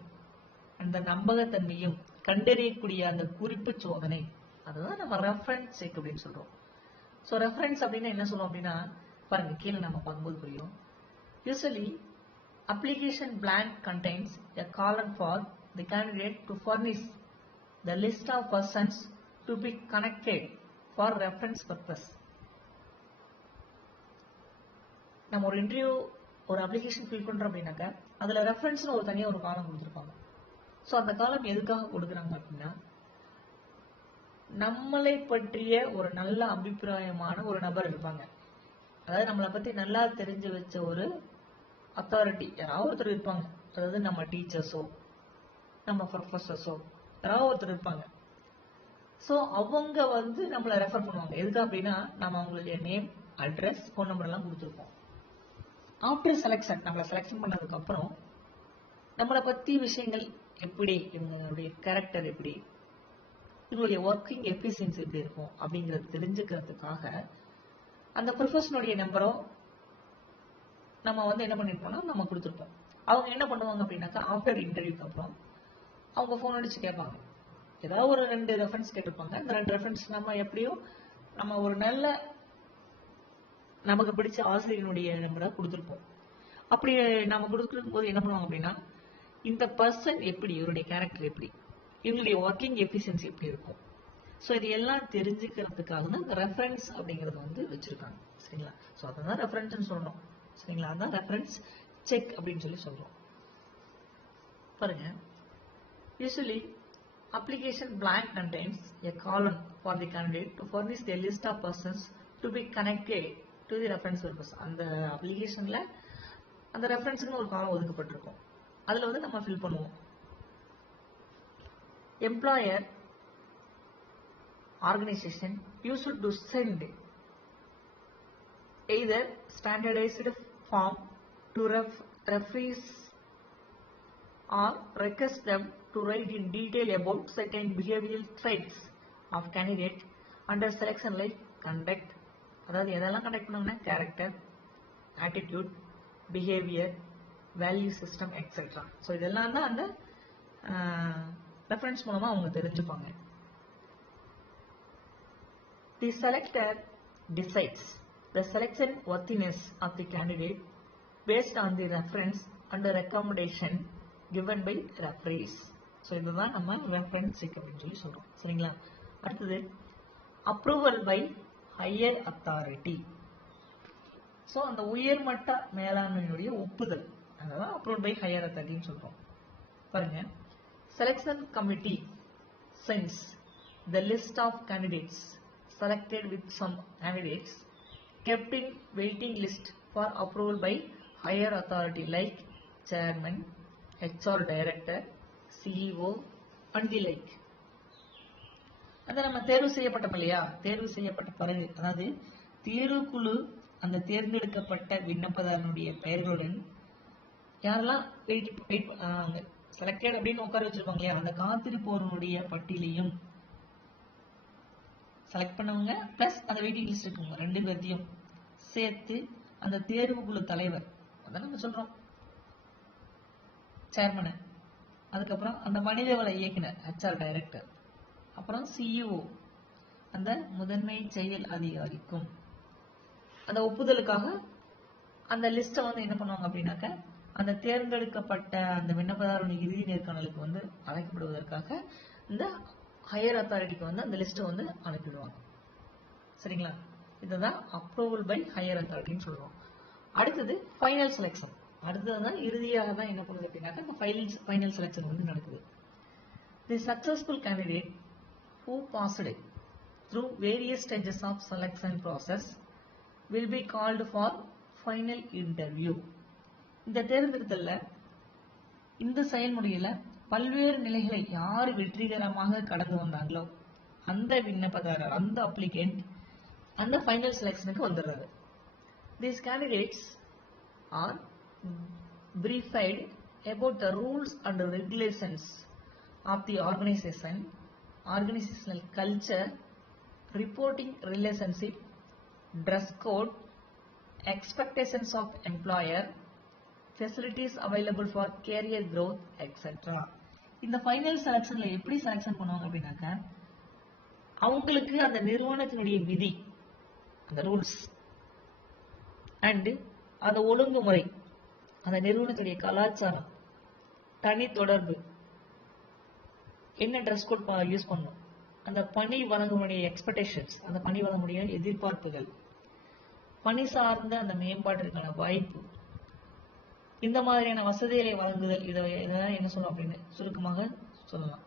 அந்த நம்பகத்தன்மையும் கண்டறியக்கூடிய அந்த குறிப்பு சோதனை, அதுதான் நம்ம ரெஃபரன்ஸ் செக் அப்படின்னு சொல்றோம். ஸோ ரெஃபரன்ஸ் அப்படின்னா என்ன சொல்லுவோம் அப்படின்னா, பாருங்க கீழே நம்ம பார்க்கும்போது புரியும். Usually application blank contains a column for the candidate to furnish the list of persons to be connected for reference purpose. நம்ம ஒரு இன்டர்வியூ ஒரு அப்ளிகேஷன் ஃபில் பண்றோம் அப்படின்னாக்கா அதுல ரெஃபரன்ஸ்னு ஒரு தனியாக ஒரு காலம் கொடுத்துருப்பாங்க. ஸோ அந்த காலம் எதுக்காக கொடுக்குறாங்க அப்படின்னா, நம்மளை பற்றிய ஒரு நல்ல அபிப்பிராயமான ஒரு நபர் இருப்பாங்க, அதாவது நம்மளை பத்தி நல்லா தெரிஞ்சு வச்ச ஒரு அத்தாரிட்டி யாராவது ஒருத்தர் இருப்பாங்க, அதாவது நம்ம டீச்சர்ஸோ நம்ம ப்ரொஃபஸர்ஸோ யாராவது ஒருத்தர் இருப்பாங்க. ஸோ அவங்க வந்து நம்மளை ரெஃபர் பண்ணுவாங்க. எதுக்கு அப்படின்னா, நம்ம அவங்களுடைய நேம், அட்ரஸ், ஃபோன் நம்பர் எல்லாம் கொடுத்துருப்போம். ஆஃப்டர் செலெக்ஷன், நம்மளை செலெக்ஷன் பண்ணதுக்கு அப்புறம் நம்மளை பத்தி விஷயங்கள் எப்படி, இவங்களுடைய கேரக்டர் எப்படி, இவங்களுடைய ஒர்க்கிங் எஃபிஷியன்சி எப்படி இருக்கும் அப்படிங்கிறது தெரிஞ்சுக்கிறதுக்காக அந்த ப்ரொஃபஷனுடைய நம்பரோ நம்ம வந்து என்ன பண்ணிருப்போம்னா நம்ம கொடுத்துருப்போம். அவங்க என்ன பண்ணுவாங்க அப்படின்னாக்கா, ஆஃப்டர் இன்டர்வியூக்கு அப்புறம் அவங்க ஃபோன் அடிச்சு கேட்பாங்க. ஏதாவது ஒரு 2 ரெஃபரன்ஸ் கேட்டிருப்பாங்க. அந்த 2 ரெஃபரன்ஸ் நம்ம எப்படியோ நம்ம ஒரு நல்ல நமக்கு பிடிச்ச ஆசிரியனுடைய நம்பரை கொடுத்துருப்போம். அப்படி நம்ம கொடுக்கும் போது என்ன பண்ணுவாங்க அப்படின்னா, இந்த பர்சன் எப்படி, இவருடைய கேரக்டர் எப்படி, இவங்களுடைய ஒர்க்கிங் எஃபிஷியன்சி எப்படி இருக்கும், ஸோ இது எல்லாம் தெரிஞ்சுக்கிறதுக்காக தான் இந்த ரெஃபரன்ஸ் அப்படிங்கிறது வந்து வச்சிருக்காங்க. சரிங்களா? ஸோ அதான் ரெஃபரன்ஸ்னு சொல்றோம். சரிங்களா? அதான் ரெஃபரன்ஸ் செக் அப்படின்னு சொல்லி சொல்றோம். பாருங்க, usually application blank contains a column for the candidate to furnish a list of persons to be connected to the reference purpose. அந்த அப்ளிகேஷன்ல அந்த ரெஃபரன்ஸ்னு ஒரு காலம் ஒதுக்கப்பட்டிருக்கும். அதுல வந்து நம்ம ஃபில் பண்ணுவோம். Employer organization used to send either standardized form to referees or request them to write in detail about certain behavioral traits of candidate under selection like conduct, அதாவது எதெல்லாம் கண்டக்ட் பண்ணுவாங்கன்னா character, attitude, behaviour, value system etcetera. So இதெல்லாம் தான் அந்த ரெஃபரன்ஸ் மூலமா அவங்க தெரிஞ்சுப்பாங்க. The selector decides the selection worthiness of the candidate based on the reference and the recommendation given by referees. So இதுதான் நம்ம ரெஃபரன்ஸ் செக் அப்படின்னு சொல்லி சொல்றோம். சரிங்களா? அடுத்தது approval by higher authority. So அந்த உயர்மட்ட மேலாண்மையுடைய ஒப்புதல், அதான் அப்ரூவல் பை ஹையர் அத்தாரிட்டின்னு சொல்றோம். பாருங்க, selection committee sends the list of candidates selected with some candidates kept in waiting list for approval by higher authority like chairman, HR director, CEO and the like. அதை நம்ம தேர்வு செய்யப்பட்டோம் இல்லையா, தேர்வு செய்யப்பட்ட பிறகு, அதாவது தேர்வுக்குழு அந்த தேர்ந்தெடுக்கப்பட்ட விண்ணப்பதாரனுடைய பெயர்களுடன் யாரெல்லாம் செலக்டட் அப்படின்னு உட்கார வச்சிருப்பாங்க இல்லையா, அந்த காத்திருப்போருடைய பட்டியலையும் செலக்ட் பண்ணவங்க பிளஸ் அந்த வெயிட்டிங் லிஸ்ட் இருக்குங்க 2 பேர்த்தையும் சேர்த்து அந்த தேர்வுக்குழு தலைவர், அதான் நம்ம சொல்றோம் சேர்மனை, அதுக்கப்புறம் அந்த மனிதவள இயக்குனர் HR டைரக்டர், அப்புறம் CEO அந்த முதன்மை செயல் அதிகாரிக்கும். அந்த ஒப்புதலுக்காக அந்த லிஸ்ட்டை வந்து என்ன பண்ணுவாங்க அப்படின்னாக்க அந்த தேர்ந்தெடுக்கப்பட்ட அந்த விண்ணப்பதாரருடைய இறுதி நேர்காணலுக்கு வந்து அழைக்கப்படுவதற்காக இந்த ஹையர் அத்தாரிட்டிக்கு வந்து அந்த லிஸ்ட்டை வந்து அனுப்பிடுவாங்க. சரிங்களா? இதுதான் அப்ரூவல் பை ஹையர் அத்தாரிட்டின்னு சொல்லுவோம். அடுத்தது ஃபைனல் செலெக்ஷன். அடுத்தது தான் இறுதியாக தான் என்ன பண்ணுது அப்படின்னாக்க இந்த ஃபைனல் செலெக்ஷன் வந்து நடக்குது. The successful candidate who passed through various stages of selection process will be called for final interview. இந்த தேர்ந்தெடுத்தல்ல இந்த செயல்முறையில பல்வேறு நிலைகளை யார் வெற்றிகரமாக கடந்து வந்தாங்களோ அந்த விண்ணப்பதாரர், அந்த அப்ளிகேண்ட் அந்த ஃபைனல் செலெக்ஷனுக்கு வந்துடுறாரு. These candidates are briefed about the rules and regulations of the organization, organizational culture, reporting relationship, dress code, expectations of employer, facilities available for career growth, etc. இந்த ஃபைனல் செலெக்ஷன்ல எப்படி செலெக்ஷன் பண்ணுவாங்க அப்படின்னாக்க அவங்களுக்கு அந்த நிறுவனத்தினுடைய விதி, அந்த ரூல்ஸ் அண்ட் அந்த ஒழுங்குமுறை, அந்த நிறுவனத்துடைய கலாச்சாரம், தனி தொடர்பு, என்ன ட்ரெஸ் கோட் யூஸ் பண்ணும், அந்த பணி வழங்கக்கூடிய எக்ஸ்பெக்டேஷன்ஸ், அந்த பணி வழங்கக்கூடிய எதிர்பார்ப்புகள், பணி சார்ந்த அந்த மேம்பாட்டிற்கான வாய்ப்பு, இந்த மாதிரியான வசதிகளை வழங்குதல், இதை என்ன சொல்லணும் அப்படின்னு சுருக்கமாக சொல்லலாம்.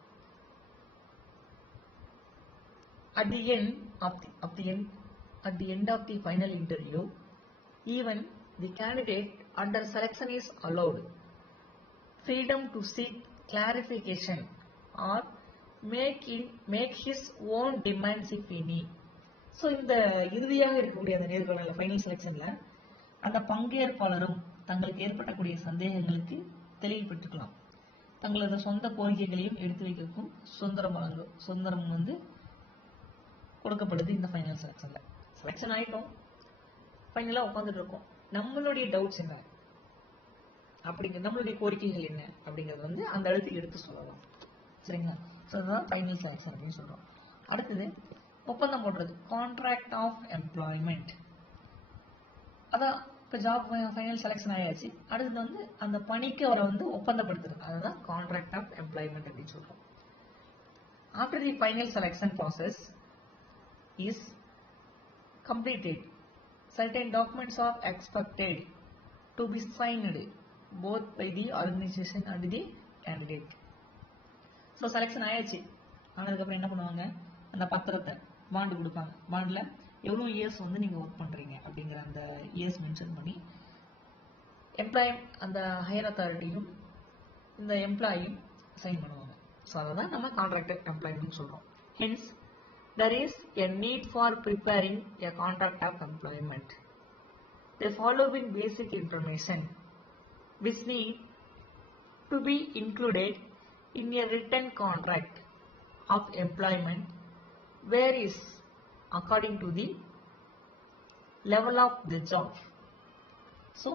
At the end of the final interview, even the candidate under selection is allowed freedom to seek clarification or make his own demands if any. So இந்த இறுதியாக இருக்கக்கூடிய அந்த நேர்காணல் ஃபைனல் செலெக்ஷன்ல அந்த பங்கேற்பாளரும் தங்களுக்கு ஏற்படக்கூடிய சந்தேகங்களுக்கு தெளிவுபடுத்திக்கலாம். தங்களது சொந்த கோரிக்கைகளையும் எடுத்து வைக்கிறதுக்கும் சுதந்திரம் வந்து கொடுக்கப்படுது இந்த ஃபைனல் செலெக்ஷன்ல. செலெக்ஷன் ஆயிட்டோம், ஃபைனலா உட்காந்துட்டு இருக்கோம், நம்மளுடைய டவுட்ஸ் என்ன அப்படிங்கிற, நம்மளுடைய கோரிக்கைகள் என்ன அப்படிங்கறது வந்து அந்த இடத்துக்கு எடுத்து சொல்லலாம். சரிங்களா? ஸோ அதுதான் ஃபைனல் செலெக்ஷன் அப்படின்னு சொல்றோம். அடுத்தது ஒப்பந்தம் போடுறது, கான்ட்ராக்ட் ஆஃப் எம்ப்ளாய்மெண்ட். அதான் இப்போ ஜாப் ஃபைனல் செலெக்ஷன் ஆயாச்சு, அடுத்தது வந்து அந்த பணிக்கு அவரை வந்து ஒப்பந்தப்படுத்துறது, அதுதான் கான்ட்ராக்ட் ஆஃப் எம்ப்ளாய்மெண்ட் அப்படின்னு சொல்றோம். After the final selection process is completed, certain documents are expected to be signed both by the organization and the candidate. So selection ஆயாச்சு, ஆனதுக்கப்புறம் என்ன பண்ணுவாங்க, அந்த பத்திரத்தை பாண்டு கொடுப்பாங்க. பாண்டில் எவ்வளோ இயர்ஸ் வந்து நீங்கள் ஒர்க் பண்ணுறீங்க அப்படிங்கிற அந்த இயர்ஸ் மென்ஷன் பண்ணி எம்ப்ளாயி, அந்த ஹையர் அத்தாரிட்டியும் இந்த எம்ப்ளாயும் சைன் பண்ணுவாங்க. ஸோ அதை தான் நம்ம கான்ட்ராக்டட் எம்ப்ளாய்மெண்ட் சொல்கிறோம். Hence there is a need for preparing a contract of employment. The following basic information which need to be included in a written contract of employment varies according to the level of the job. So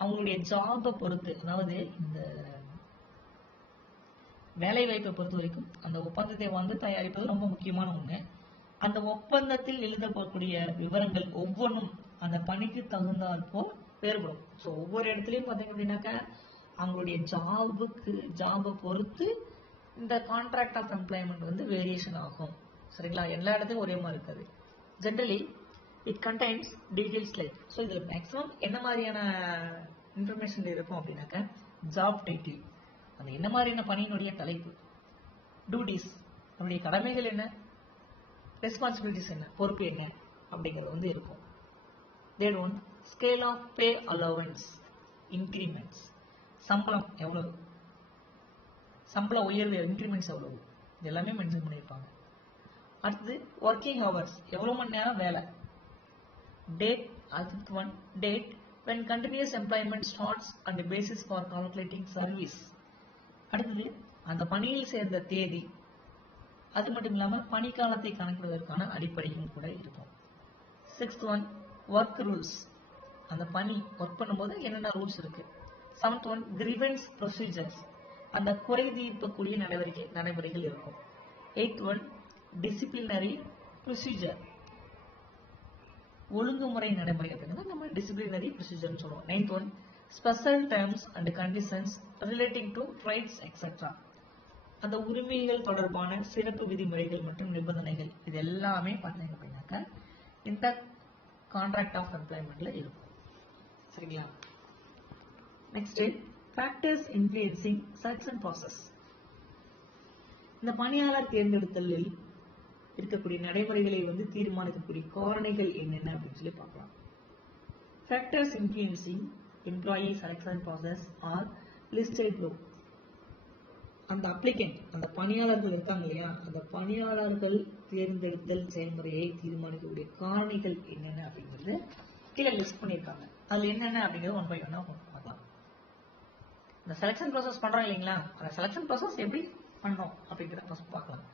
அவங்களுடைய ஜாபை பொறுத்து, அதாவது இந்த வேலை வாய்ப்பை பொறுத்த வரைக்கும் அந்த ஒப்பந்தத்தை வந்து தயாரிப்பது ரொம்ப முக்கியமான ஒண்ணு. அந்த ஒப்பந்தத்தில் எழுதப்படக்கூடிய விவரங்கள் ஒவ்வொன்றும் அந்த பணிக்கு தகுந்தாற்போல் வேறுபடும். ஸோ ஒவ்வொரு இடத்துலையும் பார்த்தீங்க அப்படின்னாக்கா அவங்களுடைய ஜாபை பொறுத்து இந்த கான்ட்ராக்ட் ஆஃப் எம்ப்ளாய்மெண்ட் வந்து வேரியேஷன் ஆகும். சரிங்களா? எல்லா இடத்துலையும் ஒரே மாதிரி இருக்காது. Generally it contains details like, so இதில் மேக்ஸிமம் என்ன மாதிரியான இன்ஃபர்மேஷன் இருக்கும் அப்படின்னாக்கா ஜாப் டைட்டில், அந்த என்ன மாதிரியான பணியினுடைய தலைப்பு, டியூட்டிஸ், நம்முடைய கடமைகள் என்ன, ரெஸ்பான்சிபிலிட்டிஸ் என்ன, பொறுப்பு என்ன அப்படிங்கிறது வந்து இருக்கும். Third one, scale of pay allowance, increments, சம்பளம் எவ்வளவு, சம்பள உயர்வு, இன்க்ரிமெண்ட்ஸ் எவ்வளவு, இது எல்லாமே மென்ஷன் பண்ணியிருப்பாங்க. அடுத்தது ஒர்க்கிங் ஹவர்ஸ், எவ்வளோ மணி நேரம் வேலை, டேட், அடுத்த one date when continuous employment starts and the basis for calculating service. அடுத்தது அந்த பணியில் சேர்ந்த தேதி, அது மட்டும் இல்லாமல் பணிக்காலத்தை கணக்கிடுவதற்கான அடிப்படையும் கூட இருக்கும். சிக்ஸ்த் ஒன், ஒர்க் ரூல்ஸ், அந்த பணி ஒர்க் பண்ணும்போது என்னென்ன ரூல்ஸ் இருக்கு. செவன்த் ஒன், கிரீவன்ஸ் ப்ரொசீஜர்ஸ், அந்த குறை தீர்க்கக்கூடிய நடைமுறைகள் இருக்கும். எய்த் ஒன், டிசிப்ளினரி ப்ரொசீஜர் ஒழுங்குமுறை நடைமுறை அப்படிங்கிறது நம்ம டிசிப்ளினரி ப்ரொசீஜர்னு சொல்லுவோம். 9th one special terms and conditions relating to rights etcetera. அந்த உரிமைகள் தொடர்பான சிறப்பு விதிமுறைகள் மற்றும் நிபந்தனைகள் இது எல்லாமே பார்த்தீங்க அப்படின்னாக்கா இந்த கான்ட்ராக்ட் ஆஃப் எம்ப்ளாய்மெண்ட்ல இருக்கும். சரிங்களா? Next factors influencing selection process. இந்த பணியாளர் தேர்ந்தெடுத்தலில் இருக்கக்கூடிய நடைமுறைகளை தீர்மானிக்கக்கூடிய காரணிகள் என்னென்ன அப்படின்னு சொல்லி பார்க்கலாம். Factors influencing employee selection process R listed below. அந்த அப்ளிகன்ட் அந்த பணியாளர்கள் இருக்காங்க இல்லையா, அந்த பணியாளர்கள் தேர்ந்தெடுத்தல் செயல்முறையை தீர்மானிக்கக்கூடிய காரணிகள் என்னென்ன அப்படிங்கிறது கீழே லிஸ்ட் பண்ணியிருக்காங்க. அதுல என்னென்ன அப்படிங்கிறது 1 by 1 பார்க்கலாம். இந்த செலக்ஷன் ப்ராசஸ் பண்றோம் இல்லைங்களா, அந்த செலக்ஷன் ப்ராசஸ் எப்படி பண்றோம் அப்படிங்கிறத ஃபர்ஸ்ட் பார்க்கலாம்.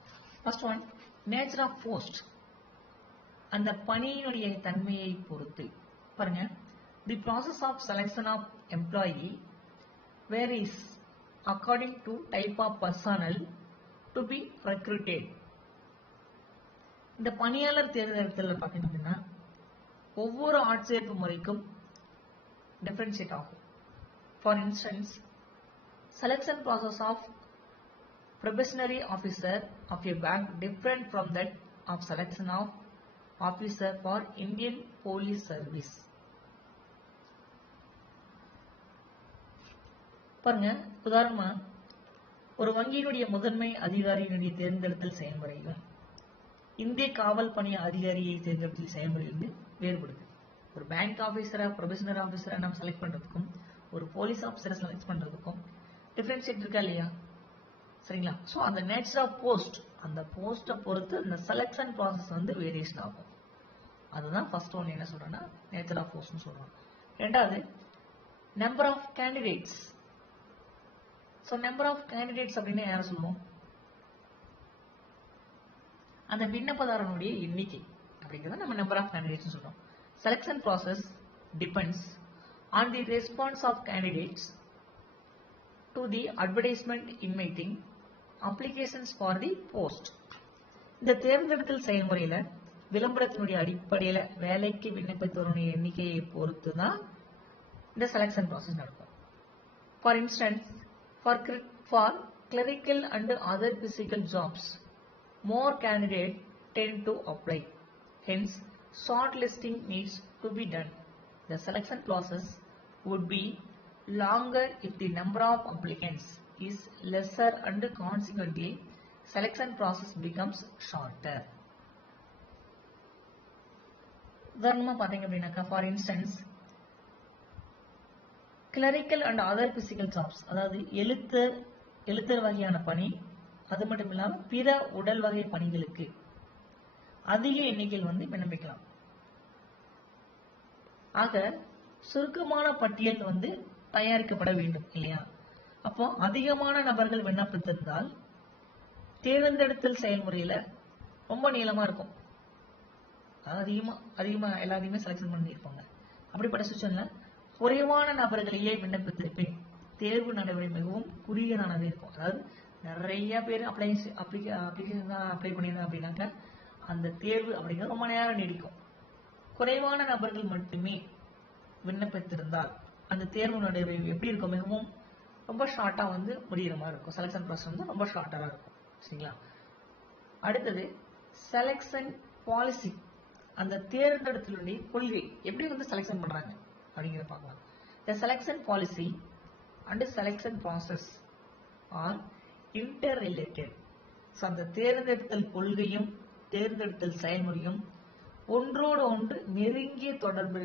First one nature of post. அந்த பணியினுடைய தன்மையை பொறுத்து பாருங்க. The process of selection of employee varies according to type of personnel to be recruited. இந்த பணியாளர் தேர்ந்தெடுத்தல் பார்த்தீங்க அப்படின்னா ஒவ்வொரு ஆட்சேர்ப்பு முறைக்கும் டிஃபரன்ஷியேட் ஆகும். For instance selection process of probationary officer of a bank different from that of selection of officer for Indian Police Service. பாருங்க, உதாரணமா ஒரு வங்கியினுடைய முதன்மை அதிகாரியினுடைய தேர்ந்தெடுத்தல் செயல்முறையிலும் இந்திய காவல் பணி அதிகாரியை தேர்ந்தெடுத்தல் செயல்முறையிலிருந்து வேறுபடுது. ஒரு பேங்க் ஆபீசரா ப்ரொபேஷனரி ஆபீசரா நம்ம செலக்ட் பண்றதுக்கும் ஒரு போலீஸ் ஆபீசரை செலக்ட் பண்றதுக்கும் டிஃபரன்ஷியேட் இருக்கா இல்லையா? சரிங்களா? ஸோ அந்த நேச்சர் ஆஃப் போஸ்ட், அந்த போஸ்ட்டை பொறுத்து அந்த செலக்ஷன் ப்ராசஸ் வேரியேஷன் ஆகும். அதுதான் ஃபர்ஸ்ட் ஒன் என்ன சொல்றேன்னா நேச்சர் ஆஃப் போஸ்ட்னு சொல்றோம். ரெண்டாவது number of candidates. So number of candidates அப்படின்னு யாரை சொல்லுவோம்? அந்த விண்ணப்பதாரனுடைய எண்ணிக்கை அப்படிங்கிறத நம்ம நம்பர் ஆஃப் கேண்டிடேட்ஸ் சொல்றோம். Selection process depends on the response of candidates to the advertisement inviting applications for the post. இந்த தேர்ந்தெடுத்தல் செயல்முறையில விளம்பரத்தினுடைய அடிப்படையில வேலைக்கு விண்ணப்பித்தவருடைய எண்ணிக்கையை பொறுத்து தான் இந்த செலக்ஷன் ப்ராசஸ் நடக்கும். For instance for clerical and other physical jobs more candidates tend to apply, hence shortlisting needs to be done. The selection process would be longer if the number of applicants is lesser and consequently selection process becomes shorter. உதாரணமா பாத்தீங்க அப்படின்னாக்கா for instance clerical and other physical jobs, அதாவது எழுத்தர் வகையான பணி, அது மட்டும் இல்லாம பிற உடல் வகை பணிகளுக்கு அதிக எண்ணிக்கையில் விண்ணப்பிக்கலாம். ஆக சுருக்கமான பட்டியல் தயாரிக்கப்பட வேண்டும் இல்லையா? அப்போ அதிகமான நபர்கள் விண்ணப்பித்திருந்தால் தேர்ந்தெடுத்தல் செயல்முறையில ரொம்ப நீளமா இருக்கும். அதிகமா எல்லாத்தையுமே செலக்ஷன் பண்ணியிருப்பாங்க. அப்படிப்பட்ட சுச்சுவேஷன்ல குறைவான நபர்களையே விண்ணப்பித்திருப்பேன், தேர்வு நடைமுறை மிகவும் குறுகியதானது இருக்கும். அதாவது நிறைய பேர் அப்ளிகேஷன் தான் அப்ளை பண்ணியிருந்தேன் அப்படின்னாக்க அந்த தேர்வு அப்படிங்கிறது ரொம்ப நேரம் நீடிக்கும். குறைவான நபர்கள் மட்டுமே விண்ணப்பித்திருந்தால் அந்த தேர்வு நடைமுறை எப்படி இருக்கும்? மிகவும் ரொம்ப ஷார்ட்டா முடிகிற மாதிரி இருக்கும். செலக்ஷன் ப்ராசஸ் ரொம்ப ஷார்ட்டா இருக்கும். சரிங்களா? அடுத்தது செலக்ஷன் பாலிசி. அந்த தேர்ந்தெடுத்தலுடைய கொள்கை எப்படி செலக்ஷன் பண்றாங்க அப்படிங்கிறத பார்க்கலாம். The selection policy and selection process are interrelated. So அந்த தேர்ந்தெடுத்தல் கொள்கையும் தேர்ந்தெடுத்தல் செயல்முறையும் ஒன்றோடு ஒன்று நெருங்கிய தொடர்பு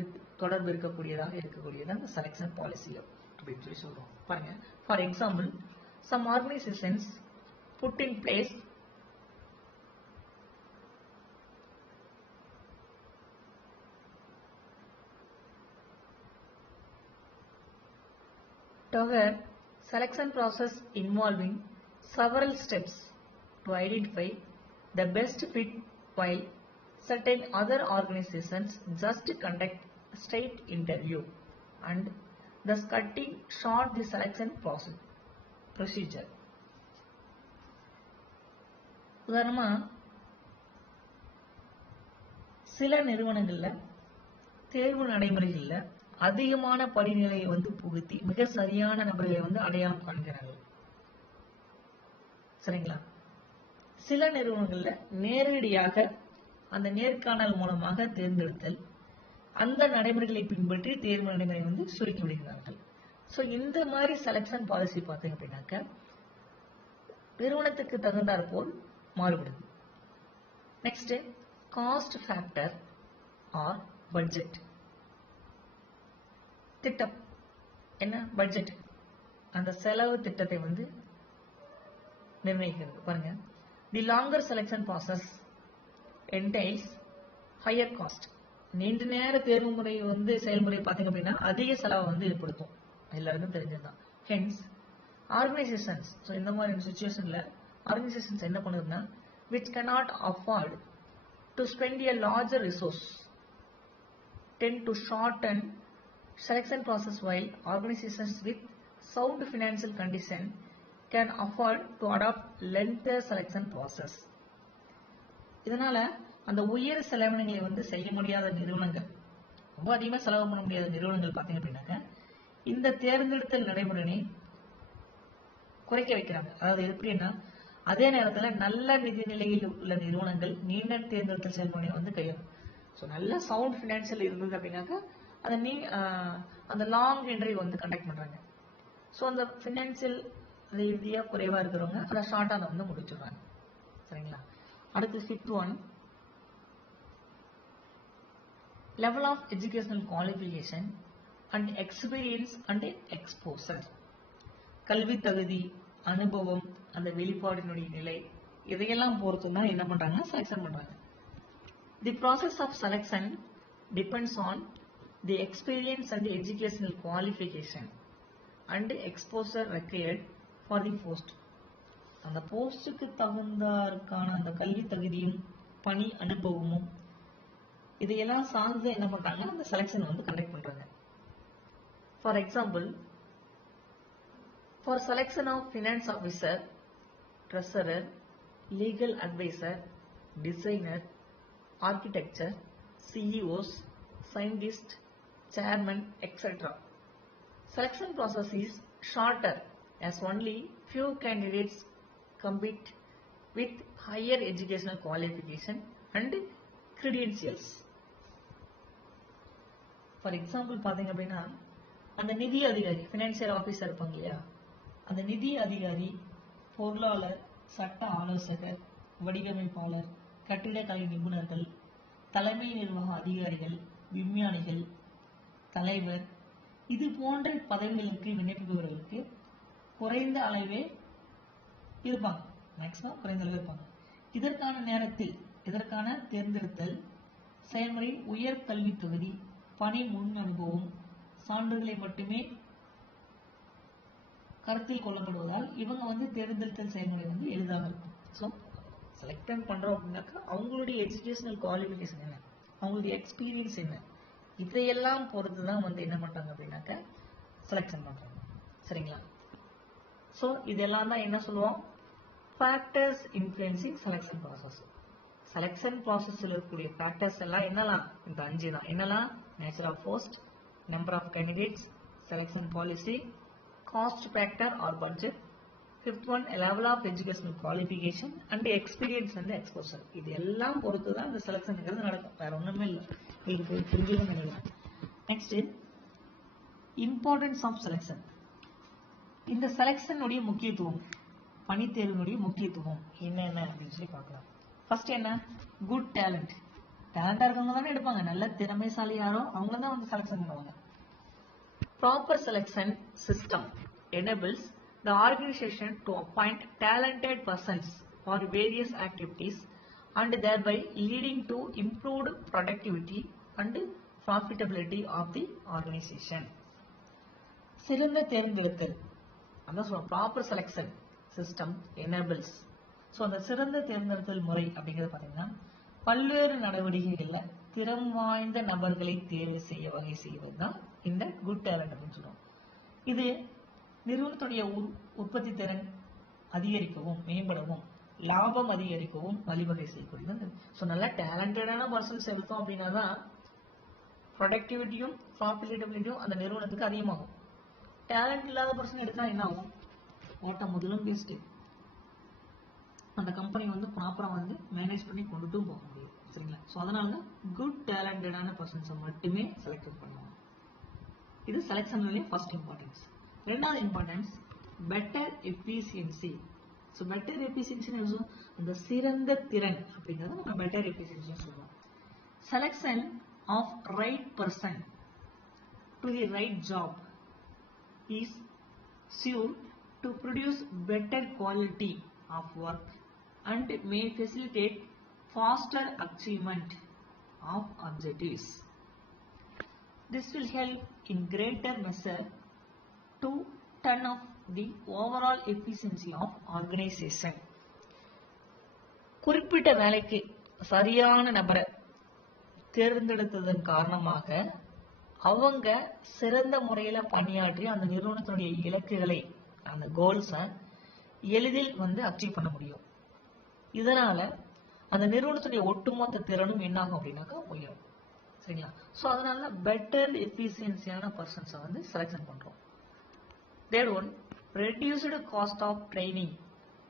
இருக்கக்கூடியதாக இருக்கக்கூடியதான் அந்த செலக்ஷன் பாலிசி அப்படின்னு சொல்லி சொல்றோம். பாருங்க, for example some organizations put in place together selection process involving several steps to identify the best fit, while certain other organizations just conduct straight interview and thus cutting short the selection procedure. உதாரணமா சில நிறுவனங்கள்ல தேர்வு நடைமுறைகள்ல அதிகமான படிநிலையை வந்து புகுத்தி மிக சரியான நபர்களை வந்து அடையாளம் காண்கிறார்கள். சரிங்களா? சில நிறுவனங்கள்ல நேரடியாக அந்த நேர்காணல் மூலமாக தேர்ந்தெடுத்தல், அந்த நடைமுறைகளை பின்பற்றி தேர்வு நடைமுறை வந்து சுருக்கி விடுகிறார்கள். ஸோ இந்த மாதிரி செலக்ஷன் பாலிசி பார்த்தீங்க அப்படின்னாக்க நிறுவனத்துக்கு தகுந்தாற் போல் மாறுபடுது. Next, cost factor or budget. திட்டம் என்ன? பட்ஜெட். அந்த செலவு திட்டத்தை வந்து நிர்ணயிக்கிறது. பாருங்க, the longer selection process entails higher cost. நீண்ட நேர தேர்வு முறை வந்து செயல்முறை பார்த்தீங்க அப்படின்னா அதிக செலவை வந்து ஏற்படுத்தும், எல்லாருக்கும் தெரிஞ்சதுதான். ஹென்ஸ் ஆர்கனைசேஷன்ஸ், ஸோ இந்த மாதிரி சுச்சுவேஷன்ல ஆர்கனைசேஷன்ஸ் என்ன பண்ணுதுன்னா, which cannot afford to spend a larger resource tend to shorten selection process, while organizations with sound financial condition can afford to adopt lengthier selection process. இதனால அந்த உயர் செலவினங்களை வந்து செய்ய முடியாத நிறுவனங்கள், ரொம்ப அதிகமாக செலவு பண்ண முடியாத நிறுவனங்கள் பார்த்தீங்க அப்படின்னாக்க இந்த தேர்ந்தெடுத்தல் நடைமுறையை குறைக்க வைக்கிறாங்க. அதாவது எப்படின்னா, அதே நேரத்தில் நல்ல நிதி நிலையில் உள்ள நிறுவனங்கள் நீண்ட தேர்ந்தெடுத்தல் செயல்முறையை வந்து கையாளும். ஸோ நல்ல சவுண்ட் ஃபினான்ஷியல் இருந்தது அப்படின்னாக்கா அந்த லாங் இன்டர்வியூ வந்து கண்டக்ட் பண்ணுறாங்க. ஸோ அந்த ஃபினான்ஷியல் ரீதியாக குறைவாக இருக்கிறவங்க அதை ஷார்ட்டாக அதை வந்து முடிச்சுடுறாங்க. சரிங்களா? அடுத்து 5th one, level of educational qualification and experience and exposure. கல்வி தகுதி, அனுபவம், அந்த வெளிப்பாடினுடைய நிலை, இதையெல்லாம் பொறுத்து தான் என்ன பண்றாங்க, செலக்ஷன் பண்றாங்க. The process of selection depends on the experience and educational qualification and exposure required for the post. அந்த போஸ்டுக்கு தகுந்தாருக்கான அந்த கல்வி தகுதியும் பணி அனுபவமும் இதையெல்லாம் சார்ந்து என்ன பண்றாங்க, அந்த செலக்ஷன் வந்து கண்டக்ட் பண்றாங்க. For example, for selection of finance officer, treasurer, legal advisor, designer, architecture, CEOs, scientist, chairman, etc. Selection process is shorter as only few candidates compete with higher educational qualification and credentials. For example, பாத்தீங்க அப்படின்னா அந்த நிதி அதிகாரி, ஃபினான்சியல் ஆஃபீஸர் இருப்பாங்க இல்லையா, அந்த நிதி அதிகாரி, பொருளாளர், சட்ட ஆலோசகர், வடிவமைப்பாளர், கட்டிடக்கலை நிபுணர்கள், தலைமை நிர்வாக அதிகாரிகள், விஞ்ஞானிகள், தலைவர், இது போன்ற பதவிகளுக்கு விண்ணப்பிப்பவர்களுக்கு குறைந்த அளவே இருப்பாங்க. மேக்ஸிமம் குறைந்த அளவு இருப்பாங்க. இதற்கான தேர்ந்தெடுத்தல் செயல்முறை உயர் கல்வி தகுதி, பணி முன் அனுபவம், சான்றுகளை மட்டுமே கருத்தில் கொள்ளப்படுவதால் இவங்க வந்து தேர்ந்தெடுத்தல் செயல்முறை வந்து எளிதாக இருக்கும். ஸோ செலக்ட் பண்றோம் அப்படின்னாக்கா அவங்களுடைய எஜுகேஷனல் குவாலிஃபிகேஷன் என்ன, அவங்களுடைய எக்ஸ்பீரியன்ஸ் என்ன, இதையெல்லாம் பொறுத்து தான் வந்து என்ன பண்றாங்க அப்படின்னாக்க செலக்ஷன் பண்றாங்க. சரிங்களா? ஸோ இதெல்லாம் தான் என்ன சொல்லுவோம், factors influencing selection process. Selection ப்ராசஸ்ல இருக்கக்கூடிய ஃபேக்டர்ஸ் எல்லாம் என்னலாம், இந்த 5 தான். என்னலாம்? Nature of post, number of candidates, selection policy, cost factor or budget. 5th one, level of educational qualification and experience and exposure. இது எல்லாம் பொறுத்து தான் இந்த செலக்ஷன்ங்கிறது நடக்கும், வேற ஒண்ணுமே இல்லை. இது புரிஞ்சுக்கணும் நினைக்கிறேன். Next, importance of selection. இந்த செலக்ஷனுடைய முக்கியத்துவம், பணித்தேர்வினுடைய முக்கியத்துவம் என்னென்ன அப்படின்னு சொல்லி பார்க்கலாம். ஃபர்ஸ்ட் என்ன, குட் டேலண்ட். டேலண்டா இருக்கவங்க தானே எடுப்பாங்க, நல்ல திறமைசாலி யாரோ அவங்க தான் வந்து செலக்ஷன் பண்ணுவாங்க. Proper selection system enables the organization to appoint talented persons for various activities and thereby leading to improved productivity and profitability of the organization. சிறந்த தேர்ந்தெடுத்தல், அதான் சொல்றோம், proper selection system enables. So அந்த சிறந்த தேர்ந்தெடுத்தல் முறை அப்படிங்கிறது பார்த்தீங்கன்னா பல்வேறு நடவடிக்கைகள்ல திறம் வாய்ந்த நபர்களை தேர்வு செய்ய வகை செய்வது தான் இந்த குட் டேலண்ட் அப்படின்னு சொல்றோம். இது நிறுவனத்துடைய உற்பத்தி திறன் அதிகரிக்கவும் மேம்படவும் லாபம் அதிகரிக்கவும் வழிவகை செய்யக்கூடியது. ஸோ நல்லா டேலண்டடான பர்சன்ஸ் எடுத்தோம் அப்படின்னா தான் ப்ரொடக்டிவிட்டியும் ப்ராஃபிட்டபிலிட்டியும் அந்த நிறுவனத்துக்கு அதிகமாகும். டேலண்ட் இல்லாத பர்சன் எடுத்தா என்ன ஆகும்? ஓட்ட முதலும் வேஸ்ட்டு. அந்த கம்பெனி வந்து ப்ராப்பராக வந்து மேனேஜ் பண்ணி கொண்டுட்டும் போக முடியும். சரிங்களா? ஸோ அதனால குட் டேலண்டடான பர்சன்ஸை மட்டுமே செலக்ட் பண்ணுவாங்க. இது செலெக்ஷன்லேயே ஃபர்ஸ்ட் இம்பார்ட்டன்ஸ். ரெண்டாவது இம்பார்ட்டன்ஸ் பெட்டர் எஃபிஷியன்சி. ஸோ பெட்டர் எஃபிஷியன்சின்னு அந்த சிறந்த திறன் அப்படிங்கிறத நம்ம பெட்டர் எஃபிஷியன்சின்னு சொல்லுவோம். Selection of right person to the right job is sure to produce better quality of work and may facilitate faster achievement of objectives. This will help in greater measure to turn off the overall efficiency of organization. குறிப்பிட்ட வேலைக்கு சரியான நபரை தேர்ந்தெடுத்ததன் காரணமாக அவங்க சிறந்த முறையில பணியாற்றி அந்த நிறுவனத்தினுடைய இலக்குகளை, அந்த கோல்ஸை எளிதில் வந்து அச்சீவ் பண்ண முடியும். இதனால அந்த நிறுவனத்துடைய ஒட்டுமொத்த திறனும் என்னாகும் அப்படின்னாக்கா உயரும். சரிங்களா? ஸோ அதனால பெட்டர் எஃபிஷியன்சியான பர்சன்ஸை வந்து செலக்ஷன் பண்றோம். Third one reduced cost of training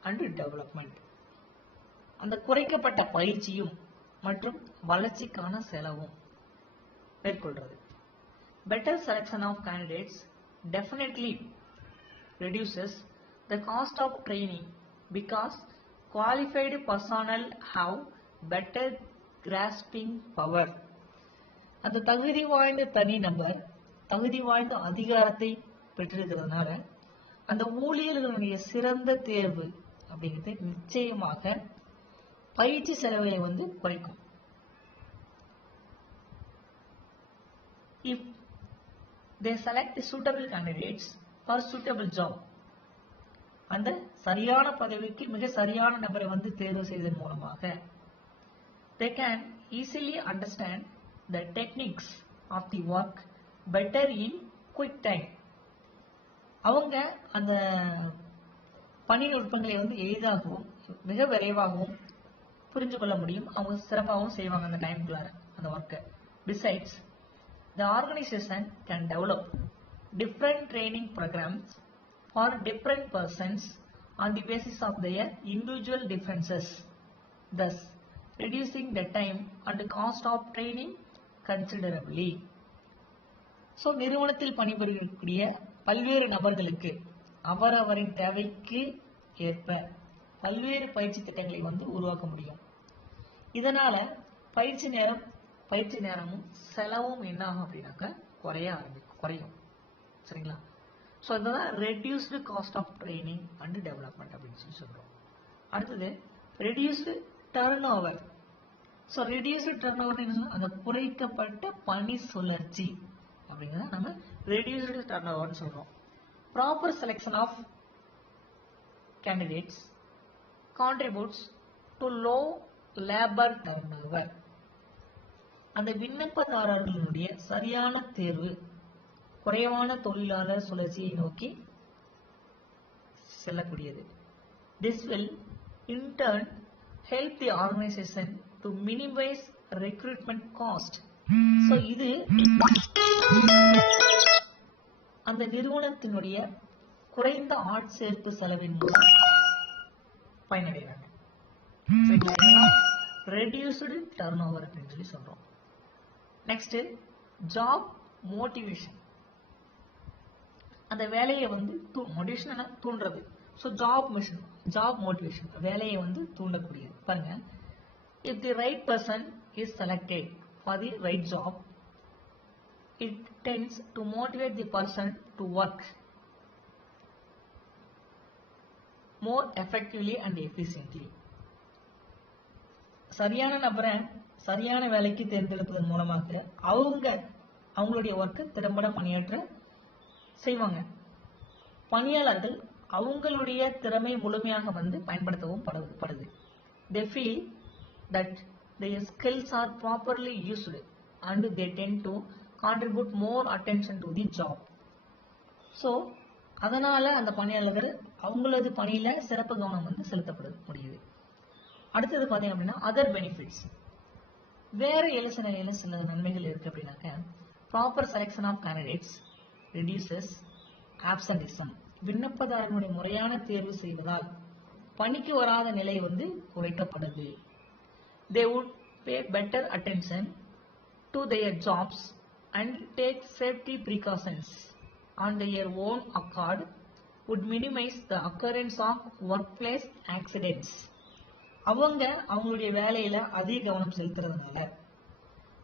and development. அந்த குறைக்கப்பட்ட பயிற்சியும் மற்றும் வளர்ச்சிக்கான செலவும் மேற்கொள்றது. Better selection of candidates definitely reduces the cost of training because qualified personnel have better grasping power. அந்த தகுதி வாய்ந்த தனி நபர் தகுதி வாய்ந்த அதிகாரத்தை பெற்றிருக்கிறதுனால அந்த ஊழியர்களுடைய சிறந்த தேர்வு அப்படிங்கிறது நிச்சயமாக பயிற்சி செலவுகளை வந்து குறைக்கும். If they select suitable candidates for suitable job, அந்த சரியான பதவிக்கு மிக சரியான நபரை வந்து தேர்வு செய்வதன் மூலமாக they can easily understand the techniques of the work better in quick time. அவங்க அந்த பணி நுட்பங்களை வந்து எளிதாகவும் மிக விரைவாகவும் புரிஞ்சு கொள்ள முடியும். அவங்க சிறப்பாகவும் செய்வாங்க அந்த டைம்குள்ளார அந்த ஒர்க்கை. Besides, the organization can develop different training programs for different persons on the basis of their individual differences, thus reducing the time and cost of training considerably. So நிறுவனத்தில் பணிபுரியக்கூடிய பல்வேறு நபர்களுக்கு அவரவரின் தேவைக்கு ஏற்ப பல்வேறு பயிற்சி திட்டங்களை வந்து உருவாக்க முடியும். இதனால பயிற்சி நேரமும் செலவும் என்ன ஆகும் அப்படின்னாக்க குறையும். சரிங்களா? ஸோ இதுதான் reduced cost of training and development அப்படின்னு சொல்லி சொல்றோம். அடுத்தது reduced turnover. So reduced turnover அந்த குறைக்கப்பட்ட பணி சுழற்சி அப்படிங்கிறத நம்ம ரெடியூஸ்டு டர்ன் ஓவர்னு சொல்றோம். Proper selection of candidates contributes to low labour turnover. அந்த விண்ணப்பதாரர்களுடைய சரியான தேர்வு குறைவான தொழிலாளர் சுழற்சியை நோக்கி செல்லக்கூடியது. This will in turn help the organization to minimize recruitment cost. So இது அந்த நிறுவனத்தினுடைய குறைந்த ஆட்சேர்ப்பு செலவின் மூலம் பயனடைகிறாங்க. ரெடியூஸ்டு டர்ன் ஓவர் அப்படின்னு சொல்லி சொல்றோம். Next job motivation. அந்த வேலையை வந்து மோட்டிவேஷன் தூண்டுறது. ஸோ ஜாப் மோட்டிவேஷன் வேலையை வந்து தூண்டக்கூடியது. பாருங்க, if the right person is selected for the right job, it tends to motivate the person to work more effectively and efficiently. சரியான நபரை சரியான வேலைக்கு தேர்ந்தெடுப்பதன் மூலமாக அவங்களுடைய ஒர்க்கை திறம்பட பணியாற்ற செய்வாங்க. பணியாளர்கள் அவங்களுடைய திறமை முழுமையாக வந்து பயன்படுத்தவும் படுது. They feel that their skills are properly used and they tend to contribute more attention to the job. So அதனால அந்த பணியாளர்கள் அவங்களது பணியில சிறப்பு கவனம் வந்து செலுத்தப்பட முடியுது. அடுத்தது பாத்தீங்க அப்படின்னா அதர் பெனிஃபிட்ஸ். வேற எழுத்து நிலையில சில நன்மைகள் இருக்கு அப்படின்னாக்க, proper selection of candidates reduces absenteeism. விண்ணப்பதாரனுடைய முறையான தேர்வு செய்வதால் பணிக்கு வராத நிலை குறைக்கப்படுது. They would pay better attention to their jobs and take safety precautions on their own accord, would minimize the occurrence of workplace accidents. அவங்களுடைய வேலையில அதிக கவனம் செலுத்துறதுனால,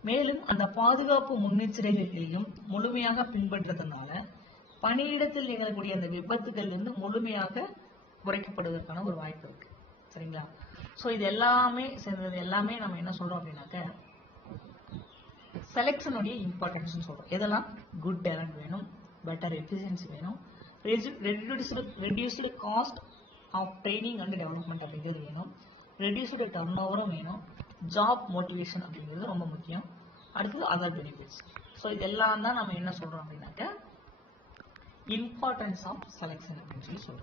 மேலும் அந்த பாதுகாப்பு முன்னெச்சரிக்கைகளையும் முழுமையாக பின்பற்றதுனால பணியிடத்தில் நிகழக்கூடிய அந்த விபத்துகள் முழுமையாக குறைக்கப்படுவதற்கான ஒரு வாய்ப்பு இருக்கு. சரிங்களா? ஸோ இது எல்லாமே சேர்ந்தது எல்லாமே நம்ம என்ன சொல்றோம் அப்படின்னாக்க, செலெக்ஷனுடைய இம்பார்ட்டன்ஸ் சொல்றோம். எதெல்லாம்? குட் டேலண்ட் வேணும், பெட்டர் எஃபிஷியன்சி வேணும், reduced cost of training and development அப்படிங்கிறது வேணும், ரெடியூஸ்டு டர்ன் ஓவரும் வேணும், ஜாப் மோட்டிவேஷன் அப்படிங்கிறது ரொம்ப முக்கியம். அடுத்தது அதர் பெனிஃபிட்ஸ். ஸோ இதெல்லாம் தான் நம்ம என்ன சொல்றோம் அப்படின்னாக்க இம்பார்ட்டன்ஸ் ஆஃப் செலெக்ஷன் அப்படின்னு சொல்லி சொல்றோம்.